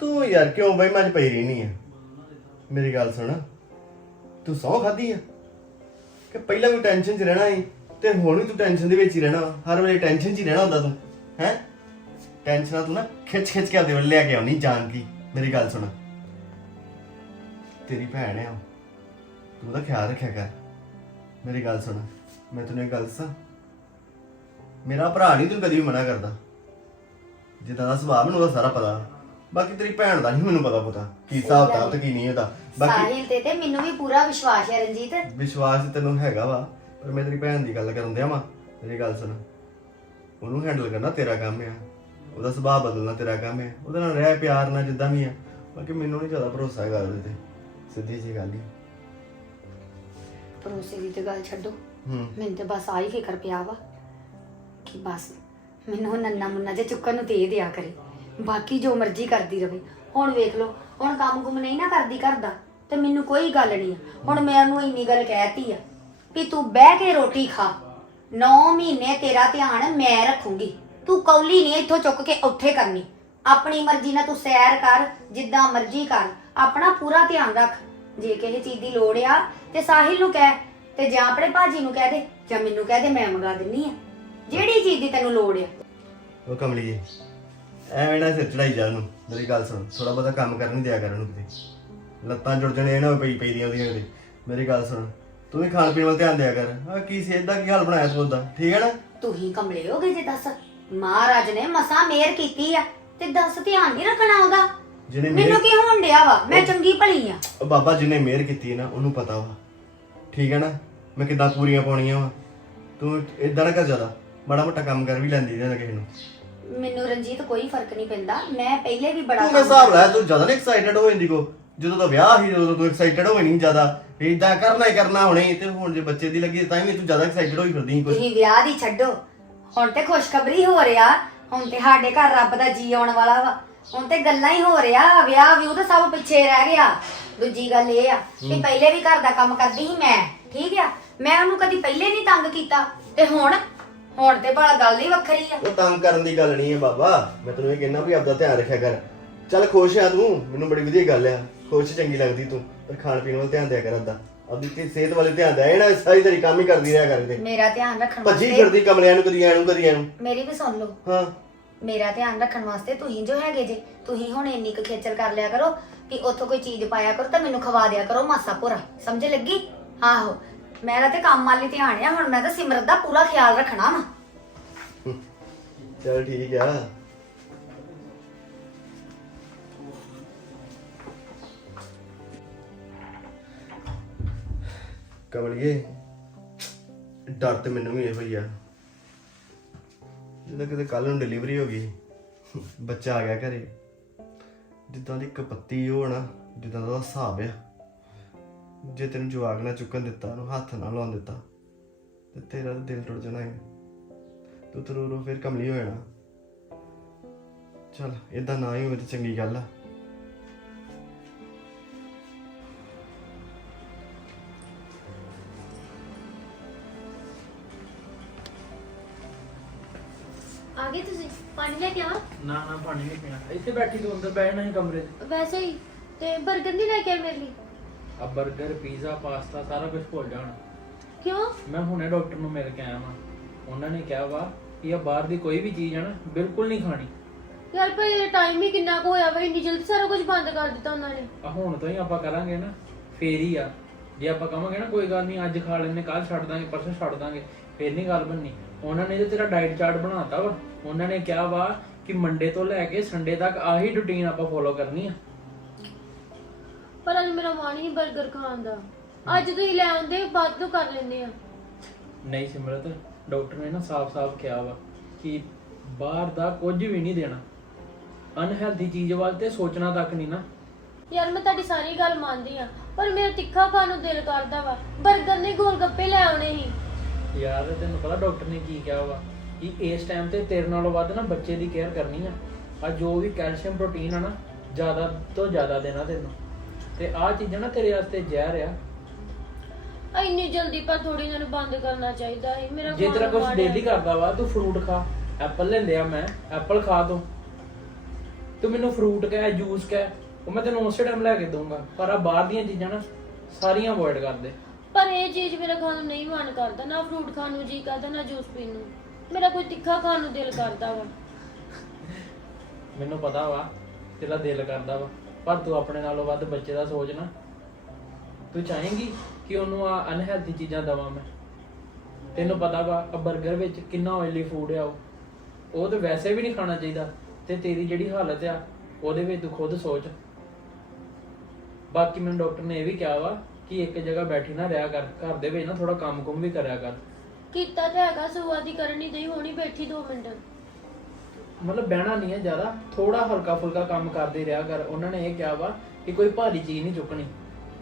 ਤੂੰ ਯਾਰ ਕਿਉਂ ਬਈ ਮੱਝ ਪਈ ਰਹੀ ਹੈ ਮੇਰੀ ਗੱਲ ਸੁਣ। ਤੂੰ ਸੌ ਖਾਦੀ ਆ? ਕਿ ਪਹਿਲਾਂ ਵੀ ਟੈਨਸ਼ਨ 'ਚ ਰਹਿਣਾ ਸੀ ਤੇ ਹੁਣ ਵੀ ਤੂੰ ਟੈਨਸ਼ਨ ਦੇ ਵਿੱਚ ਹੀ ਰਹਿਣਾ ਵਾ। ਹਰ ਵੇਲੇ ਟੈਨਸ਼ਨ 'ਚ ਹੀ ਰਹਿਣਾ ਹੁੰਦਾ ਤੂੰ, ਹੈ? ਟੈਨਸ਼ਨਾਂ ਤੂੰ ਨਾ ਖਿੱਚ ਖਿੱਚ ਕੇ ਆਪਦੇ ਵੱਲ ਲੈ ਕੇ ਆਉਣੀ ਜਾਣ ਕੀ, ਮੇਰੀ ਗੱਲ ਸੁਣ। ਤੇਰੀ ਭੈਣ ਆ। ਉਹ। ਤੂੰ ਉਹਦਾ ਖਿਆਲ ਰੱਖਿਆ ਕਰ। ਮੇਰੀ ਗੱਲ ਸੁਣ। ਮੈਂ ਤੈਨੂੰ ਇੱਕ ਗੱਲ ਦੱਸਾਂ। ਮੇਰਾ ਭਰਾ ਨਹੀਂ ਤੈਨੂੰ ਕਦੀ ਵੀ ਮਨਾ ਕਰਦਾ। ਜਿੱਦਾਂ ਦਾ ਸੁਭਾਅ ਮੈਨੂੰ ਉਹਦਾ ਸਾਰਾ ਪਤਾ। ਬਾਕੀ ਤੇਰੀ ਭੈਣ ਦਾ ਨਹੀਂ ਮੈਨੂੰ ਪਤਾ ਪਤਾ ਕੀ ਹਿਸਾਬ ਦਾ ਤੇ ਕੀ ਨਹੀਂ ਉਹਦਾ। ਬਾਕੀ ਸਾਹਿਲ ਤੇ ਤੇ ਮੈਨੂੰ ਵੀ ਪੂਰਾ ਵਿਸ਼ਵਾਸ ਹੈ ਰਣਜੀਤ। ਵਿਸ਼ਵਾਸ ਤੇ ਤੈਨੂੰ ਹੈਗਾ ਵਾ ਪਰ ਮੈਂ ਤੇਰੀ ਭੈਣ ਦੀ ਗੱਲ ਕਰਨ ਦਿਆ ਵਾ ਮੇਰੀ ਗੱਲ ਸੁਣ। ਉਹਨੂੰ ਹੈਂਡਲ ਕਰਨਾ ਤੇਰਾ ਕੰਮ ਆ ਉਹਦਾ ਸੁਭਾਅ ਬਦਲਣਾ ਤੇਰਾ ਕੰਮ ਆ ਉਹਦੇ ਨਾਲ ਰਹਿ ਪਿਆਰ ਨਾਲ ਜਿੱਦਾਂ ਵੀ ਆ। ਬਾਕੀ ਮੈਨੂੰ ਨਹੀਂ ਜ਼ਿਆਦਾ ਭਰੋਸਾ ਹੈਗਾ ਉਹਦੇ ਤੇ ਸਿੱਧੀ ਜੀ ਗੱਲ ਹੀ ਭਰੋਸੇ ਦੀ ਤੇ ਗੱਲ ਛੱਡੋ ਹੂੰ। ਮੈਨੂੰ ਤੇ ਬਸ ਆਹੀ ਫਿਕਰ ਪਿਆ ਵਾ ਕਿ ਬਸ ਮੈਨੂੰ ਉਹ ਨੰਨਾ ਮੁੰਨਾ ਜੇ ਚੁੱਕਣ ਨੂੰ ਦੇ ਦਿਆ ਕਰੇ। ਬਾਕੀ ਜੋ ਮਰਜ਼ੀ ਕਰਦੀ ਰਵੇ। ਹੁਣ ਵੇਖ ਲਓ, ਹੁਣ ਕੰਮ ਕੁਮ ਨਹੀਂ ਨਾ ਕਰਦੀ ਕਰਦਾ ਤੇ ਮੈਨੂੰ ਕੋਈ ਗੱਲ ਨਹੀਂ ਆ। ਹੁਣ ਮੈਂ ਉਹਨੂੰ ਇੰਨੀ ਗੱਲ ਕਹਿਤੀ ਆ ਵੀ ਤੂੰ ਬਹਿ ਕੇ ਰੋਟੀ ਖਾ। 9 ਮਹੀਨੇ ਤੇਰਾ ਧਿਆਨ ਮੈਂ ਰੱਖੂੰਗੀ। ਤੂੰ ਕੌਲੀ ਨਹੀਂ ਇੱਥੋਂ ਚੁੱਕ ਕੇ ਉੱਥੇ ਕਰਨੀ। ਆਪਣੀ ਮਰਜ਼ੀ ਨਾਲ ਤੂੰ ਸੈਰ ਕਰ, ਜਿੱਦਾਂ ਮਰਜ਼ੀ ਕਰ। ਆਪਣਾ ਪੂਰਾ ਧਿਆਨ ਰੱਖ। ਜੇ ਕਿਸੇ ਚੀਜ਼ ਦੀ ਲੋੜ ਆ, ਤੇ ਸਾਹਿਲ ਨੂੰ ਕਹਿ, ਤੇ ਜਾਂ ਆਪਣੇ ਭਾਜੀ ਨੂੰ ਕਹਿ ਦੇ, ਜਾਂ ਮੈਨੂੰ ਕਹਿ ਦੇ, ਮੈਂ ਮੰਗਾ ਦਿੰਨੀ ਆ। ਜਿਹੜੀ ਚੀਜ਼ ਦੀ ਤੈਨੂੰ ਲੋੜ ਆ। ਉਹ ਕਮਲੀਏ ਐਵੇਂ ਨਾ ਸਿਰ ਚੜਾਈ ਜਾ ਉਹਨੂੰ ਮੇਰੀ ਗੱਲ ਸੁਣ ਥੋੜਾ ਬਹੁਤਾ ਕੰਮ ਕਰਨ ਦਿਆ ਕਰ ਉਹਨੂੰ ਕਿਤੇ। ਲੱਤਾਂ ਜੁੜ ਜਾਣੇ ਇਹ ਨਾ ਹੋਵੇ ਪਈ ਪਈ ਦੀਆਂ ਉਹਦੀਆਂ ਕਿਤੇ। ਮੇਰੀ ਗੱਲ ਸੁਣ ਤੂੰ ਵੀ ਖਾਣ ਪੀਣ ਵੱਲ ਧਿਆਨ ਦਿਆ ਕਰ। ਆ ਕੀ ਸਿਹਤ ਦਾ ਕੀ ਹਾਲ ਬਣਾਇਆ ਉਹਦਾ ਠੀਕ ਹੈ ਨਾ? ਤੂੰ ਹੀ ਕਮਲੇ ਹੋ ਗਏ ਜੇ ਦੱਸ। ਮਹਾਰਾਜ ਨੇ ਮਸਾ ਮੇਰ ਕੀਤੀ ਆ ਤੇ ਦੱਸ ਧਿਆਨ ਨਹੀਂ ਰੱਖਣਾ ਉਹਦਾ। ਜਿਹਨੇ ਮੈਨੂੰ ਕੀ ਹੋਣ ਡਿਆ ਵਾ? ਮੈਂ ਚੰਗੀ ਭਲੀ ਆ। ਉਹ ਬਾਬਾ ਜਿਹਨੇ ਮਿਹਰ ਕੀਤੀ ਨਾ ਉਹਨੂੰ ਪਤਾ ਵਾ। ਠੀਕ ਹੈ ਨਾ? ਮੈਂ ਕਿੱਦਾਂ ਪੂਰੀਆਂ ਪਾਉਣੀਆਂ ਵਾ। ਤੂੰ ਇਦਾਂ ਨਾ ਕਰ ਜ਼ਿਆਦਾ। ਮਾੜਾ ਮੋਟਾ ਕੰਮ ਕਰ ਵੀ ਲੈਂਦੀ ਜਾਂ ਕਿਸੇ ਨੂੰ। ਮੈਨੂੰ ਰਣਜੀਤ ਕੋਈ ਫ਼ਰਕ ਨਹੀਂ ਪੈਂਦਾ। ਮੈਂ ਪਹਿਲੇ ਵੀ ਬੜਾ ਤੂੰ ਮੈਂ ਕੰਮ ਹਿਸਾਬ ਲਾਇਆ ਤੂੰ ਜ਼ਿਆਦਾ ਨਹੀਂ ਐਕਸਾਈਟਡ ਹੋ ਜਾਂਦੀ ਕੋ। ਜਦੋਂ ਦਾ ਵਿਆਹ ਸੀ ਉਦੋਂ ਤੂੰ ਐਕਸਾਈਟਡ ਹੋਈ ਨਹੀਂ ਜ਼ਿਆਦਾ। ਇਦਾਂ ਕਰਨਾ ਹੀ ਕਰਨਾ ਹੁਣੇ ਤੇ ਹੁਣ ਜੇ ਬੱਚੇ ਦੀ ਲੱਗੀ ਤਾਂ ਵੀ ਤੂੰ ਜ਼ਿਆਦਾ ਐਕਸਾਈਟਡ ਹੋਈ ਫਿਰਦੀ ਕੁਝ ਤੁਸੀਂ ਵਿਆਹ ਦੀ ਛੱਡੋ। ਹੁਣ ਤੇ ਖੁਸ਼ਖਬਰੀ ਹੋ ਰਿਹਾ। ਹੁਣ ਤੇ ਸਾਡੇ ਘਰ ਰੱਬ ਦਾ ਜੀ ਆਉਣ ਵਾਲਾ ਵਾ। ਹੁਣ ਤੇ ਗੱਲਾਂ ਹੀ ਹੋ ਰਿਹਾ। ਵਿਆਹ ਵਿਊ ਤਾਂ ਸਭ ਪਿੱਛੇ ਰਹਿ ਗਿਆ। ਦੂਜੀ ਗੱਲ ਇਹ ਆ ਕਿ ਪਹਿਲੇ ਵੀ ਘਰ ਦਾ ਕੰਮ ਕਰਦੀ ਸੀ ਮੈਂ। ਠੀਕ ਆ? ਮੈਂ ਉਹਨੂੰ ਕਦੀ ਪਹਿਲੇ ਨਹੀਂ ਤੰਗ ਕੀਤਾ। ਤੇ ਹੁਣ ਹੁਣ ਤੇ ਭਲਾ ਗੱਲ ਹੀ ਵੱਖਰੀ ਆ। ਉਹ ਤੰਗ ਕਰਨ ਦੀ ਗੱਲ ਨਹੀਂ ਹੈ ਬਾਬਾ। ਮੈਂ ਤੈਨੂੰ ਇਹ ਕਹਿਣਾ ਵੀ ਆਪਦਾ ਧਿਆਨ ਰੱਖਿਆ ਕਰ। ਚੱਲ ਖੁਸ਼ ਆ ਤੂੰ। ਮੈਨੂੰ ਬੜੀ ਵਧੀਆ ਗੱਲ ਆ। ਖੁਸ਼ ਚੰਗੀ ਲੱਗਦੀ ਤੂੰ। ਪਰ ਖਾਣ ਪੀਣ ਵੱਲ ਧਿਆਨ ਦਿਆ ਕਰ ਆਪਦਾ ਆਪਦੀ ਤੇ ਸਿਹਤ ਵੱਲ ਧਿਆਨ ਦੇ। ਇਹ ਨਾ ਸਾਰੀ ਤੇਰੀ ਕੰਮ ਹੀ ਕਰਦੀ ਰਿਹਾ ਕਰਦੇ ਮੇਰਾ ਧਿਆਨ ਰੱਖਣ ਭੱਜੀ ਵਾਸਤੇ ਫਿਰਦੀ ਕਮਲਿਆਂ ਨੂੰ ਕਦੀ ਐਨੂੰ ਕਦੀ ਐਨੂੰ ਮੇਰੀ ਵੀ ਸੁਣ ਲਓ। ਹਾਂ। ਮੇਰਾ ਧਿਆਨ ਰੱਖਣ ਵਾਸਤੇ ਤੁਸੀਂ ਜੋ ਹੈਗੇ ਜੇ। ਤੁਸੀਂ ਹੁਣ ਇੰਨੀ ਕੁ ਖੇਚਲ ਕਰ ਲਿਆ ਕਰੋ ਕਿ ਉੱਥੋਂ ਕੋਈ ਚੀਜ਼ ਪਾਇਆ ਕਰੋ ਤਾਂ ਮੈਨੂੰ ਖਵਾ ਦਿਆ ਕਰੋ ਮਾਸਾ ਪੂਰਾ ਸਮਝ ਲੱਗੀ? ਆਹੋ। ਮੇਰਾ ਤੇ ਕੰਮ ਵਾਲੀ ਧਿਆਨ ਆ, ਹੁਣ ਮੈਂ ਤਾਂ ਸਿਮਰਤ ਦਾ ਪੂਰਾ ਖਿਆਲ ਰੱਖਣਾ ਵਾ। ਚੱਲ ਠੀਕ ਆ। ਕਮਲੀਏ, ਡਰ ਤੇ ਮੈਨੂੰ ਵੀ ਇਹੋ ਹੀ ਆ। ਜਦੋਂ ਕਿਤੇ ਕੱਲ ਨੂੰ ਡਿਲੀਵਰੀ ਹੋ ਗਈ, ਬੱਚਾ ਆ ਗਿਆ ਘਰੇ। ਜਿੱਦਾਂ ਦੀ ਕਪੱਤੀ ਉਹ ਨਾ ਜਿੱਦਾਂ ਦਾ ਉਹਦਾ ਹਿਸਾਬ ਆ। ਜੇ ਤੈਨੂੰ ਜਵਾਗ ਨਾ ਚੁੱਕਣ ਦਿੱਤਾ ਉਹਨੂੰ ਹੱਥ ਨਾ ਲਾਉਣ ਦਿੱਤਾ ਤੇ ਤੇਰਾ ਤਾਂ ਦਿਲ ਟੁੱਟ ਜਾਣਾ ਹੈ ਤੂੰ ਤਾਂ ਰੋ ਫਿਰ ਕਮਲੀ ਹੋ ਜਾਣਾ ਚਲ ਇਦਾਂ ਨਾ ਹੀ ਹੋਵੇ ਤੇ ਚੰਗੀ ਗੱਲ ਆ। ਆ ਗਏ ਤੁਸੀਂ? ਪਾਣੀ ਲੈ ਕੇ ਆਵਾਂ? ਨਾ ਨਾ ਪਾਣੀ ਨਹੀਂ ਪੀਣਾ। ਇੱਥੇ ਬੈਠੀ ਤੂੰ ਅੰਦਰ ਬੈਠਣਾ ਹੀ ਕਮਰੇ 'ਚ। ਵੈਸੇ ਹੀ ਤੇ 버ਗਰ ਨਹੀਂ ਲੈ ਕੇ ਆਏ ਮੇਰੇ ਲਈ? ਆ 버ਗਰ ਪੀਜ਼ਾ ਪਾਸਤਾ ਸਾਰਾ ਕੁਝ ਭੁੱਲ ਜਾਣਾ। ਕਿਉਂ? ਮੈਂ ਹੁਣੇ ਡਾਕਟਰ ਨੂੰ ਮਿਲ ਕੇ ਆਇਆ ਵਾਂ। ਉਹਨਾਂ ਨੇ ਕਿਹਾ ਵਾ ਕਿ ਇਹ ਬਾਹਰ ਦੀ ਕੋਈ ਵੀ ਚੀਜ਼ ਨਾ ਬਿਲਕੁਲ ਨਹੀਂ ਖਾਣੀ। ਯਾਰ ਪਰ ਇਹ ਟਾਈਮ ਹੀ ਕਿੰਨਾ ਕੁ ਹੋਇਆ ਵਾ ਇੰਨੀ ਜਲਦੀ ਸਾਰਾ ਕੁਝ ਬੰਦ ਕਰ ਦਿੱਤਾ ਉਹਨਾਂ ਨੇ। ਆ ਹੁਣ ਤੋਂ ਹੀ ਆਪਾਂ ਕਰਾਂਗੇ ਨਾ ਫੇਰ ਹੀ ਆ। ਜੇ ਆਪਾਂ ਕਹਾਂਗੇ ਨਾ ਕੋਈ ਗੱਲ ਨਹੀਂ ਅੱਜ ਖਾ ਲੈਂਦੇ ਕੱਲ ਛੱਡ ਦਾਂਗੇ ਪਰਸੋਂ ਛੱਡ ਦਾਂਗੇ ਫੇਰ ਨਹੀਂ ਗੱਲ ਬਣਨੀ। ਉਹਨਾਂ ਨੇ ਤੇ ਤੇਰਾ ਡਾਈਟ ਚਾਰਟ ਬਣਾਤਾ ਵਾ। ਉਹਨਾਂ ਨੇ ਕਿਹਾ ਵਾ ਕਿ ਮੰਡੇ ਤੋਂ ਲੈ ਕੇ ਸੰਡੇ ਤੱਕ ਆਹੀ ਰੁਟੀਨ ਆਪਾਂ ਫੋਲੋ ਕਰਨੀ ਆ। ਪਰ ਅੱਜ ਮੇਰਾ ਮਨ ਹੀ 버ਗਰ ਖਾਣ ਦਾ। ਅੱਜ ਤੁਸੀਂ ਲੈ ਆਉਂਦੇ ਬਾਅਦ ਤੋਂ ਕਰ ਲੈਂਦੇ ਆ। ਨਹੀਂ ਸਿਮਰਤ ਡਾਕਟਰ ਨੇ ਨਾ ਸਾਫ਼-ਸਾਫ਼ ਕਿਹਾ ਵਾ ਕਿ ਬਾਹਰ ਦਾ ਕੁਝ ਵੀ ਨਹੀਂ ਦੇਣਾ। ਅਨਹੈਲਦੀ ਚੀਜ਼ ਵੱਲ ਤੇ ਸੋਚਣਾ ਤੱਕ ਨਹੀਂ ਨਾ। ਯਾਰ ਮੈਂ ਤੁਹਾਡੀ ਸਾਰੀ ਗੱਲ ਮੰਨਦੀ ਆ ਪਰ ਮੇਰਾ ਤਿੱਖਾ ਖਾਣ ਨੂੰ ਦਿਲ ਕਰਦਾ ਵਾ। 버ਗਰ ਨਹੀਂ ਗੋਲ ਗੱਪੇ ਲੈ ਆਉਣੇ ਸੀ ਯਾਰ ਤੈਨੂੰ ਪਤਾ ਡਾਕਟਰ ਨੇ ਕੀ ਕਿਹਾ ਵਾ ਕਿ ਇਸ ਟਾਈਮ ਤੇ ਤੇਰੇ ਨਾਲੋਂ ਵੱਧ ਨਾ ਬੱਚੇ ਦੀ ਕੇਅਰ ਕਰਨੀ ਆ। ਆ ਜੋ ਵੀ ਕੈਲਸ਼ੀਅਮ ਪ੍ਰੋਟੀਨ ਆ ਨਾ ਜ਼ਿਆਦਾ ਤੋਂ ਜ਼ਿਆਦਾ ਦੇਣਾ ਤੈਨੂੰ। ਤੇ ਆਹ ਚੀਜ਼ਾਂ ਨਾ ਤੇਰੇ ਵਾਸਤੇ ਜ਼ਹਿਰ ਆ। ਇੰਨੀ ਜਲਦੀ ਪਰ ਥੋੜੀ ਇਹਨਾਂ ਨੂੰ ਬੰਦ ਕਰਨਾ ਚਾਹੀਦਾ ਹੈ ਮੇਰਾ ਜੇ ਤੇਰਾ ਕੁਝ ਡੇਲੀ ਕਰਦਾ ਵਾ ਤੂੰ ਫਰੂਟ ਖਾ। ਐਪਲ ਲੈਂਦੇ ਆ ਮੈਂ। ਐਪਲ ਖਾ ਤੂੰ। ਤੂੰ ਮੈਨੂੰ ਫਰੂਟ ਕਹਿ ਜੂਸ ਕਹਿ ਉਹ ਮੈਂ ਤੈਨੂੰ ਉਸੇ ਟਾਈਮ ਲੈ ਕੇ ਦਊਂਗਾ। ਪਰ ਆ ਬਾਹਰ ਦੀਆਂ ਚੀਜ਼ਾਂ ਨਾ ਸਾਰੀਆਂ ਅਵੋਇਡ ਕਰ ਦੇ। ਪਰ ਇਹ ਚੀਜ਼ ਮੇਰਾ ਖਾਣ ਨੂੰ ਨਹੀਂ ਮਨ ਕਰਦਾ। ਨਾ ਫਰੂਟ ਖਾਣ ਨੂੰ ਜੀ ਕਰਦਾ ਨਾ ਜੂਸ ਪੀਣ ਨੂੰ। ਮੇਰਾ ਕੋਈ ਤਿੱਖਾ ਖਾਣ ਨੂੰ ਦਿਲ ਕਰਦਾ ਵਾ। ਮੈਨੂੰ ਪਤਾ ਵਾ ਤੇਰਾ ਦਿਲ ਕਰਦਾ ਵਾ। ਪਰ ਤੂੰ ਆਪਣੇ ਨਾਲੋਂ ਵੱਧ ਬੱਚੇ ਦਾ ਸੋਚ ਨਾ। ਤੂੰ ਚਾਹੇਂਗੀ ਕਿ ਉਹਨੂੰ ਆ ਅਨਹੈਲਥੀ ਚੀਜ਼ਾਂ ਦਵਾਂ ਮੈਂ। ਤੈਨੂੰ ਪਤਾ ਵਾ ਆ 버ਗਰ ਵਿੱਚ ਕਿੰਨਾ ਆਇਲੀ ਫੂਡ ਆ ਉਹ। ਉਹ ਤਾਂ ਵੈਸੇ ਵੀ ਨਹੀਂ ਖਾਣਾ ਚਾਹੀਦਾ, ਤੇ ਤੇਰੀ ਜਿਹੜੀ ਹਾਲਤ ਆ, ਉਹਦੇ ਵਿੱਚ ਤੂੰ ਖੁਦ ਸੋਚ। ਬਾਕੀ ਮੈਨੂੰ ਡਾਕਟਰ ਨੇ ਇਹ ਵੀ ਕਿਹਾ ਵਾ ਕਿ ਇੱਕ ਜਗ੍ਹਾ ਬੈਠੀ ਨਾ ਰਿਹਾ ਕਰ, ਘਰ ਦੇ ਵਿੱਚ ਨਾ ਥੋੜਾ ਕੰਮ ਕੁੰਮ ਵੀ ਕਰਿਆ ਕਰ। ਕੀਤਾ ਤੇ ਹੈਗਾ ਸੁਆ ਦੀ ਕਰਨ ਦਈ ਹੋਣੀ ਬੈਠੀ 2 ਮਿੰਟ। ਮਤਲਬ ਬਹਿਣਾ ਨਹੀਂ ਹੈ ਜ਼ਿਆਦਾ ਥੋੜਾ ਹਲਕਾ ਫੁਲਕਾ ਕੰਮ ਕਰਦੇ ਰਿਹਾ ਕਰ। ਉਹਨਾਂ ਨੇ ਇਹ ਕਿਹਾ ਵਾ ਕਿ ਕੋਈ ਭਾਰੀ ਚੀਜ਼ ਨਹੀਂ ਚੁੱਕਣੀ।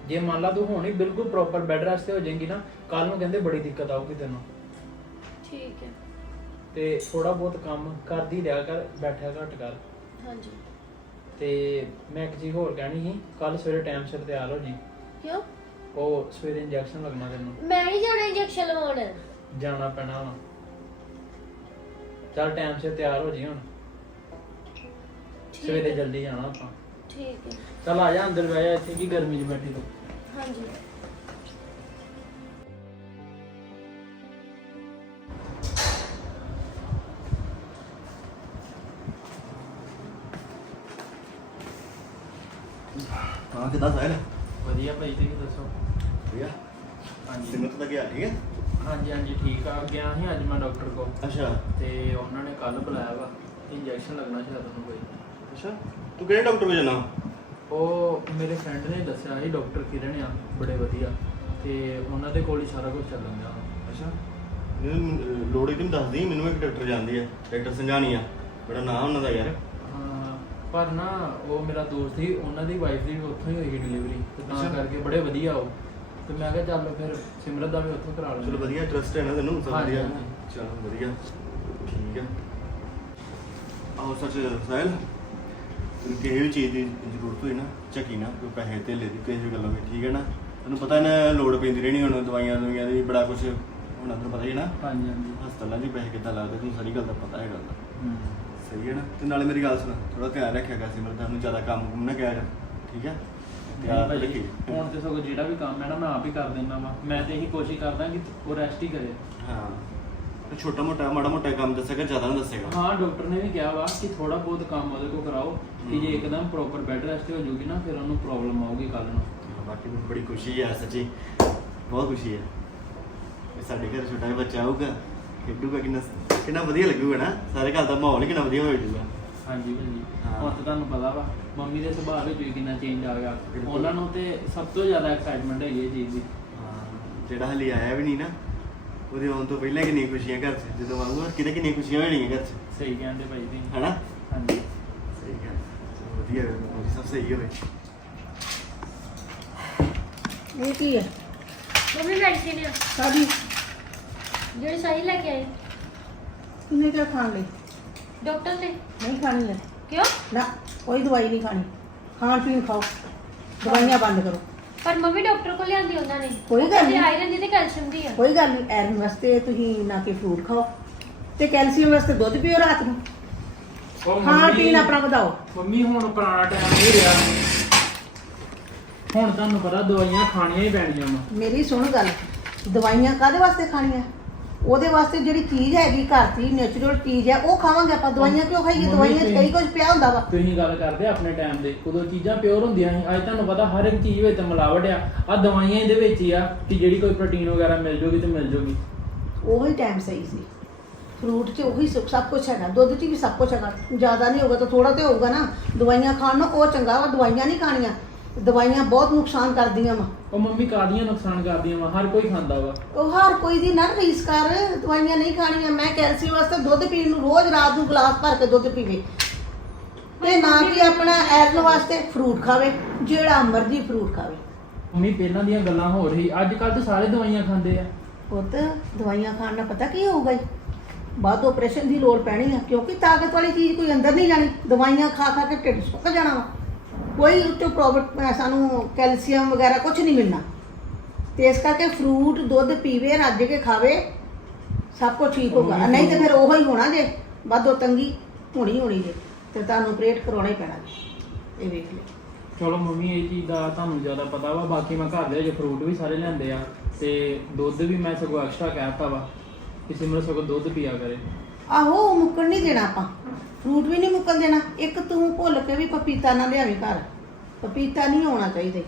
ਜੇ ਮੰਨ ਲਾ ਤੂੰ ਹੋਣੀ ਬਿਲਕੁਲ ਪ੍ਰੋਪਰ ਬੈੱਡ ਰੈਸਟ ਤੇ ਹੋ ਜਾਏਗੀ ਨਾ ਕੱਲ ਨੂੰ ਕਹਿੰਦੇ ਬੜੀ ਦਿੱਕਤ ਆਊਗੀ ਤੈਨੂੰ ਠੀਕ ਹੈ। ਤੇ ਥੋੜਾ ਬਹੁਤ ਕੰਮ ਕਰਦੀ ਰਿਹਾ ਕਰ ਬੈਠਿਆ ਘੱਟ ਕਰ। ਹਾਂਜੀ। ਤੇ ਮੈਂ ਇੱਕ ਚੀਜ਼ ਹੋਰ ਕਹਿਣੀ ਸੀ ਕੱਲ ਸਵੇਰੇ ਟਾਈਮ ਸਿਰ ਤਿਆਰ ਹੋ ਜੀ ਕਿਉਂ? ਉਹ ਸਵੇਰੇ ਇੰਜੈਕਸ਼ਨ ਲੱਗਣਾ ਤੈਨੂੰ। ਮੈਂ ਨਹੀਂ ਜਾਣਾ ਇੰਜੈਕਸ਼ਨ ਲਵਾਉਣ। ਜਾਣਾ ਪੈਣਾ ਹੁਣ ਚੱਲ ਟਾਈਮ ਸਿਰ ਤਿਆਰ ਹੋ ਜੀ ਹੁਣ। ਠੀਕ ਸਵੇਰੇ ਹੈ। ਜਲਦੀ ਜਾਣਾ ਆਪਾਂ। ਠੀਕ ਹੈ। ਚੱਲ ਆ ਜਾ ਅੰਦਰ ਬਹਿ ਜਾ ਇੱਥੇ ਕੀ ਗਰਮੀ 'ਚ ਬੈਠੀ ਤੂੰ। ਹਾਂਜੀ। ਹਾਂ ਕਿਦਾਂ ਸਾਹਿਲ? ਵਧੀਆ ਭਾਈ ਤੁਸੀਂ ਦੱਸੋ? ਠੀਕ ਆ ਹਾਂਜੀ। ਸਿਮਰਤ ਦਾ ਗਿਆ ਠੀਕ ਹੈ? ਹਾਂਜੀ ਹਾਂਜੀ। ਗਿਆ ਸੀ ਅੱਜ ਮੈਂ ਡਾਕਟਰ ਕੋਲ। ਅੱਛਾ। ਤੇ ਉਹਨਾਂ ਨੇ ਕੱਲ ਬੁਲਾਇਆ ਵਾ ਇੰਜੈਕਸ਼ਨ ਲੱਗਣਾ ਸ਼ਾਇਦ ਉਹਨੂੰ ਕੋਈ। ਅੱਛਾ। ਤੂੰ ਕਿਹੜੇ ਡਾਕਟਰ ਕੋਲ ਜਾਣਾ? ਉਹ ਮੇਰੇ ਫਰੈਂਡ ਨੇ ਦੱਸਿਆ ਸੀ ਡਾਕਟਰ ਕਿਰਨ ਆ ਬੜੇ ਵਧੀਆ। ਤੇ ਉਹਨਾਂ ਦੇ ਕੋਲ ਹੀ ਸਾਰਾ ਕੁਝ ਚੱਲਣ ਦਿਆ। ਅੱਛਾ। ਇਹ ਲੋੜੀ ਤੈਨੂੰ ਦੱਸਦੀ ਮੈਨੂੰ ਇੱਕ ਡਾਕਟਰ ਜਾਂਦੀ ਹੈ ਡਾਕਟਰ ਸੰਘਾਨੀਆ ਬੜਾ ਨਾਮ ਉਹਨਾਂ ਦਾ ਯਾਰ। ਹਾਂ, ਪਰ ਨਾ ਉਹ ਮੇਰਾ ਦੋਸਤ ਸੀ ਉਹਨਾਂ ਦੀ ਵਾਈਫ ਦੀ ਵੀ ਉੱਥੋਂ ਹੀ ਹੋਈ ਡਿਲੀਵਰੀ ਤੇ ਤਾਂ ਅੱਛਾ। ਕਰਕੇ ਬੜੇ ਵਧੀਆ ਉਹ। ਤੇ ਮੈਂ ਕਿਹਾ ਚੱਲ ਫਿਰ ਸਿਮਰਤ ਦਾ ਵੀ ਉੱਥੋਂ ਕਰਾ ਲਵਾਂਗੇ ਚਲੋ ਵਧੀਆ ਟਰਸਟ ਹੈ ਨਾ ਤੈਨੂੰ ਸਭ ਹਾਂਜੀ, ਵਧੀਆ। ਹਾਂਜੀ। ਚਲੋ ਵਧੀਆ। ਠੀਕ ਆ। ਆਹੋ ਸੱਚ ਸਾਹਿਲ ਤੈਨੂੰ ਕਿਸੇ ਵੀ ਚੀਜ਼ ਦੀ ਜ਼ਰੂਰਤ ਹੋਈ ਨਾ ਚੱਕੀ ਨਾ ਕੋਈ ਪੈਸੇ ਧੇਲੇ ਦੀ ਕਿਸੇ ਵੀ ਗੱਲੋਂ ਵੀ ਠੀਕ ਹੈ ਨਾ? ਤੈਨੂੰ ਪਤਾ ਨਾ ਲੋੜ ਪੈਂਦੀ ਰਹਿਣੀ ਹੁਣ ਦਵਾਈਆਂ ਦੁਨੀਆਂ ਦੀ ਵੀ ਬੜਾ ਕੁਝ ਹੁਣ ਤੈਨੂੰ ਪਤਾ ਹੀ ਹੈ ਨਾ? ਹਾਂਜੀ ਹਾਂਜੀ। ਹਸਪਤਾਲਾਂ 'ਚ ਪੈਸੇ ਕਿੱਦਾਂ ਲੱਗਦੇ ਤੈਨੂੰ ਸਾਰੀ ਗੱਲ ਦਾ ਪਤਾ ਹੈ ਗੱਲ ਦਾ। ਸਹੀ ਹੈ ਨਾ? ਤੇ ਨਾਲੇ ਮੇਰੀ ਗੱਲ ਸੁਣ ਥੋੜਾ ਧਿਆਨ ਰੱਖਿਆ ਕਰ ਸਿਮਰ ਤੁਹਾਨੂੰ ਜ਼ਿਆਦਾ ਕੰਮ ਕੁਮ ਨਾ ਕਿਹਾ ਕਰ ਠੀਕ ਹੈ? ਨਹੀਂ ਹੁਣ ਤੇ ਸਗੋਂ ਜਿਹੜਾ ਵੀ ਕੰਮ ਹੈ ਨਾ ਮੈਂ ਆਪ ਹੀ ਕਰ ਦਿੰਦਾ ਵਾ। ਮੈਂ ਤੇ ਇਹੀ ਕੋਸ਼ਿਸ਼ ਕਰਦਾ ਕਿ ਉਹ ਰੈਸਟ ਹੀ ਕਰੇ। ਹਾਂ। ਛੋਟਾ ਮੋਟਾ ਮਾੜਾ ਮੋਟਾ ਕੰਮ ਦੱਸੇਗਾ ਜ਼ਿਆਦਾ ਨਾ ਦੱਸੇਗਾ। ਹਾਂ ਡਾਕਟਰ ਨੇ ਵੀ ਕਿਹਾ ਵਾ ਕਿ ਥੋੜਾ ਬਹੁਤ ਕੰਮ ਉਹਦੇ ਕੋਲ ਕਰਾਓ ਕਿ ਜੇ ਇੱਕਦਮ ਪ੍ਰੋਪਰ ਬੈੱਡ ਰੈਸਟ ਹੋ ਜਾਊਗੀ ਨਾ ਫਿਰ ਉਹਨੂੰ ਪ੍ਰੋਬਲਮ ਆਊਗੀ ਕੱਲ ਨੂੰ। ਬਾਕੀ ਮੈਨੂੰ ਬੜੀ ਖੁਸ਼ੀ ਹੈ ਸੱਚੀ। ਬਹੁਤ ਖੁਸ਼ੀ ਹੈ ਕਿ ਸਾਡੇ ਘਰ ਛੋਟਾ ਜਿਹਾ ਬੱਚਾ ਆਊਗਾ ਖੇਡੂਗਾ ਕਿੰਨਾ ਕਿੰਨਾ ਵਧੀਆ ਲੱਗੂਗਾ ਨਾ। ਸਾਰੇ ਘਰ ਦਾ ਮਾਹੌਲ ਕਿੰਨਾ ਵਧੀਆ ਹੋ ਜਾਊਗਾ। ਹਾਂਜੀ ਭਾਜੀ ਹਾਂ। ਹੁਣ ਤਾਂ ਤੁਹਾਨੂੰ ਪਤਾ ਵਾ ਮੰਮੀ ਦੇ ਸੁਭਾਅ ਵਿੱਚ ਵੀ ਕਿੰਨਾ ਚੇਂਜ ਆ ਗਿਆ। ਬਿਲਕੁਲ। ਉਹਨਾਂ ਨੂੰ ਤੇ ਸਭ ਤੋਂ ਜ਼ਿਆਦਾ ਐਕਸਾਈਟਮੈਂਟ ਹੈਗੀ ਇਹ ਚੀਜ਼ ਦੀ। ਹਾਂ, ਜਿਹੜਾ ਹਲੇ ਆਇਆ ਵੀ ਨਹੀਂ ਨਾ ਉਹਦੇ ਆਉਣ ਤੋਂ ਪਹਿਲਾਂ ਕਿੰਨੀਆਂ ਖੁਸ਼ੀਆਂ ਘਰ 'ਚ ਜਦੋਂ ਆਊਗਾ ਕਿਤੇ ਕਿੰਨੀਆਂ ਖੁਸ਼ੀਆਂ ਹੋਣੀਆਂ ਘਰ 'ਚ। ਸਹੀ ਕਹਿੰਦੇ ਭਾਈ ਜੀ। ਹੈਨਾ? ਹਾਂਜੀ। ਸਹੀ ਗੱਲ ਚਲੋ ਵਧੀਆ ਹੋਵੇ ਸਭ ਸਹੀ ਹੋਵੇ। ਇਹ ਕੀ ਹੈ ਮੰਮੀ ਮੈਡੀਸਿਨ ਆ ਸਾਡੀ ਜਿਹੜੀ ਸਹੀ ਲੈ ਕੇ ਆਏ ਕਿੰਨੇ ਕਿਆ ਖਾਣ ਲਈ? ਡਾਕਟਰ ਨੇ ਨਹੀਂ ਖਾਣੀ ਹੈ। ਕਿਉਂ? ਨਾ। ਕੋਈ ਦਵਾਈ ਨਹੀਂ ਖਾਣੀ। ਖਾਣ ਪੀਣ ਖਾਓ। ਦਵਾਈਆਂ ਬੰਦ ਕਰੋ। ਪਰ ਮੰਮੀ ਡਾਕਟਰ ਕੋਲ ਲਿਆਂਦੀ ਉਹਨਾਂ ਨੇ। ਕੋਈ ਗੱਲ ਨਹੀਂ। ਆਇਰਨ ਦੀ ਤੇ ਕੈਲਸ਼ੀਅਮ ਦੀ ਆ। ਕੋਈ ਗੱਲ ਨਹੀਂ। ਐਰਨ ਵਾਸਤੇ ਤੁਸੀਂ ਨਾ ਕਿ ਫਰੂਟ ਖਾਓ। ਤੇ ਕੈਲਸ਼ੀਅਮ ਵਾਸਤੇ ਦੁੱਧ ਪੀਓ ਰਾਤ ਨੂੰ। ਉਹ ਖਾਣ ਮੰਮੀ- ਪੀਣ ਆਪਣਾ ਵਧਾਓ। ਮੰਮੀ ਹੁਣ ਪੁਰਾਣਾ ਟਾਈਮ ਨਹੀਂ ਰਿਹਾ ਹੁਣ ਤੁਹਾਨੂੰ ਪਤਾ ਦਵਾਈਆਂ ਖਾਣੀਆਂ ਹੀ ਪੈਣੀਆਂ ਵਾ। ਮੇਰੀ ਸੁਣ ਗੱਲ। ਦਵਾਈਆਂ ਕਾਦੇ ਵਾਸਤੇ ਖਾਣੀਆਂ? ਉਹਦੇ ਵਾਸਤੇ ਜਿਹੜੀ ਚੀਜ਼ ਹੈਗੀ ਘਰ ਦੀ ਨੇਚਰਲ ਚੀਜ਼ ਹੈ ਉਹ ਖਾਵਾਂਗੇ ਆਪਾਂ। ਦਵਾਈਆਂ ਕਿਉਂ ਖਾਈਏ? ਮੰਮੀ ਦਵਾਈਆਂ 'ਚ ਤੁਸੀਂ- ਕਈ ਕੁਝ ਪਿਆ ਹੁੰਦਾ ਵਾ। ਤੁਸੀਂ ਗੱਲ ਕਰਦੇ ਆਪਣੇ ਟਾਈਮ ਦੇ ਉਦੋਂ ਚੀਜ਼ਾਂ ਪਿਓਰ ਹੁੰਦੀਆਂ ਸੀ। ਅੱਜ ਤੁਹਾਨੂੰ ਪਤਾ ਹਰ ਇੱਕ ਚੀਜ਼ ਵਿੱਚ ਮਿਲਾਵਟ ਆ। ਆ ਦਵਾਈਆਂ ਇਹਦੇ ਵਿੱਚ ਹੀ ਆ ਕਿ ਜਿਹੜੀ ਕੋਈ ਪ੍ਰੋਟੀਨ ਵਗੈਰਾ ਮਿਲ ਜੂਗੀ ਤੇ ਮਿਲ ਜੂਗੀ। ਉਹੀ ਟਾਈਮ ਸਹੀ ਸੀ। ਫਰੂਟ 'ਚ ਉਹੀ ਸੁ- ਸਭ ਕੁਝ ਹੈਗਾ। ਦੁੱਧ 'ਚ ਵੀ ਸਭ ਕੁਝ ਹੈਗਾ। ਜ਼ਿਆਦਾ ਨਹੀਂ ਹੋਗਾ ਤਾਂ ਥੋੜਾ ਤੇ ਹੋਊਗਾ ਨਾ। ਦਵਾਈਆਂ ਖਾਣ ਨੂੰ ਉਹ ਚੰਗਾ ਵਾ ਦਵਾਈਆਂ ਨਹੀਂ ਖਾਣੀਆਂ। ਦਵਾਈਆਂ ਬਹੁਤ ਨੁਕਸਾਨ ਕਰਦੀਆਂ ਵਾ। ਉਹ ਮੰਮੀ ਕਾਦੀਆਂ ਨੁਕਸਾਨ ਕਰਦੀਆਂ ਵਾ? ਹਰ ਕੋਈ ਖਾਂਦਾ ਵਾ। ਉਹ ਹਰ ਕੋਈ ਦੀ ਨਾ ਰੀਸ ਕਰ ਦਵਾਈਆਂ ਨਹੀਂ ਖਾਣੀਆਂ। ਮੈਂ ਕੈਲਸ਼ੀਅਮ ਵਾਸਤੇ ਦੁੱਧ ਪੀਣ ਨੂੰ ਰੋਜ਼ ਰਾਤ ਨੂੰ ਗਲਾਸ ਭਰ ਕੇ ਦੁੱਧ ਪੀਵੇ। ਤੇ ਨਾ ਕਿ ਆਪਣਾ ਐਰਨ ਵਾਸਤੇ ਫਰੂਟ ਖਾਵੇ ਜਿਹੜਾ ਮਰਜ਼ੀ ਫਰੂਟ ਖਾਵੇ। ਮੰਮੀ ਪਹਿਲਾਂ ਦੀਆਂ ਗੱਲਾਂ ਹੋ ਰਹੀ। ਅੱਜ ਕੱਲ ਤਾਂ ਸਾਰੇ ਦਵਾਈਆਂ ਖਾਂਦੇ ਆ। ਪੁੱਤ ਦਵਾਈਆਂ ਖਾਣ ਨਾਲ ਪਤਾ ਕੀ ਹੋਊਗਾ ਜੀ? ਬਾਅਦ ਆਪਰੇਸ਼ਨ ਦੀ ਲੋੜ ਪੈਣੀ ਆ ਕਿਉਂਕਿ ਤਾਕਤ ਵਾਲੀ ਚੀਜ਼ ਕੋਈ ਅੰਦਰ ਨਹੀਂ ਜਾਣੀ। ਦਵਾਈਆਂ ਖਾ ਖਾ ਕੇ ਢਿੱਡ ਸੁੱਕ ਜਾਣਾ ਵਾ। ਕੋਈ ਉੱਚੋਂ ਪ੍ਰੋਬਲਮ ਸਾਨੂੰ ਕੈਲਸ਼ੀਅਮ ਵਗੈਰਾ ਕੁਝ ਨਹੀਂ ਮਿਲਣਾ। ਤੇ ਇਸ ਕਰਕੇ ਫਰੂਟ ਦੁੱਧ ਪੀਵੇ ਰੱਜ ਕੇ ਖਾਵੇ ਸਭ ਕੁਝ ਠੀਕ ਹੋਗਾ ਨਹੀਂ ਤੇ ਫਿਰ ਉਹੋ ਹੀ ਹੋਣਾ ਜੇ ਵਾਧੋ ਤੰਗੀ ਹੋਣੀ ਹੋਣੀ ਜੇ ਤੇ ਤੁਹਾਨੂੰ ਆਪਰੇਟ ਕਰਾਉਣਾ ਹੀ ਪੈਣਾ ਜੀ। ਇਹ ਵੇਖ ਲਿਓ। ਚਲੋ ਮੰਮੀ ਇਹ ਚੀਜ਼ ਦਾ ਤੁਹਾਨੂੰ ਜ਼ਿਆਦਾ ਪਤਾ ਵਾ। ਬਾਕੀ ਮੈਂ ਘਰ ਦੇ ਵਿੱਚ ਫਰੂਟ ਵੀ ਸਾਰੇ ਲਿਆਂਦੇ ਆ ਤੇ ਦੁੱਧ ਵੀ ਮੈਂ ਸਗੋਂ ਐਕਸਟਰਾ ਕਹਿਤਾ ਵਾ ਕਿ ਸਿਮਰ ਸਗੋਂ ਦੁੱਧ ਪੀਆ ਕਰੇ। ਆਹੋ ਉਹ ਮੁੱਕਣ ਨਹੀਂ ਦੇਣਾ ਆਪਾਂ। ਫਰੂਟ ਵੀ ਨਹੀਂ ਮੁੱਕਣ ਦੇਣਾ। ਇੱਕ ਤੂੰ ਭੁੱਲ ਕੇ ਵੀ ਪਪੀਤਾ ਨਾ ਲਿਆਵੀਂ ਘਰ। ਪਪੀਤਾ ਨਹੀਂ ਹੋਣਾ ਚਾਹੀਦਾ।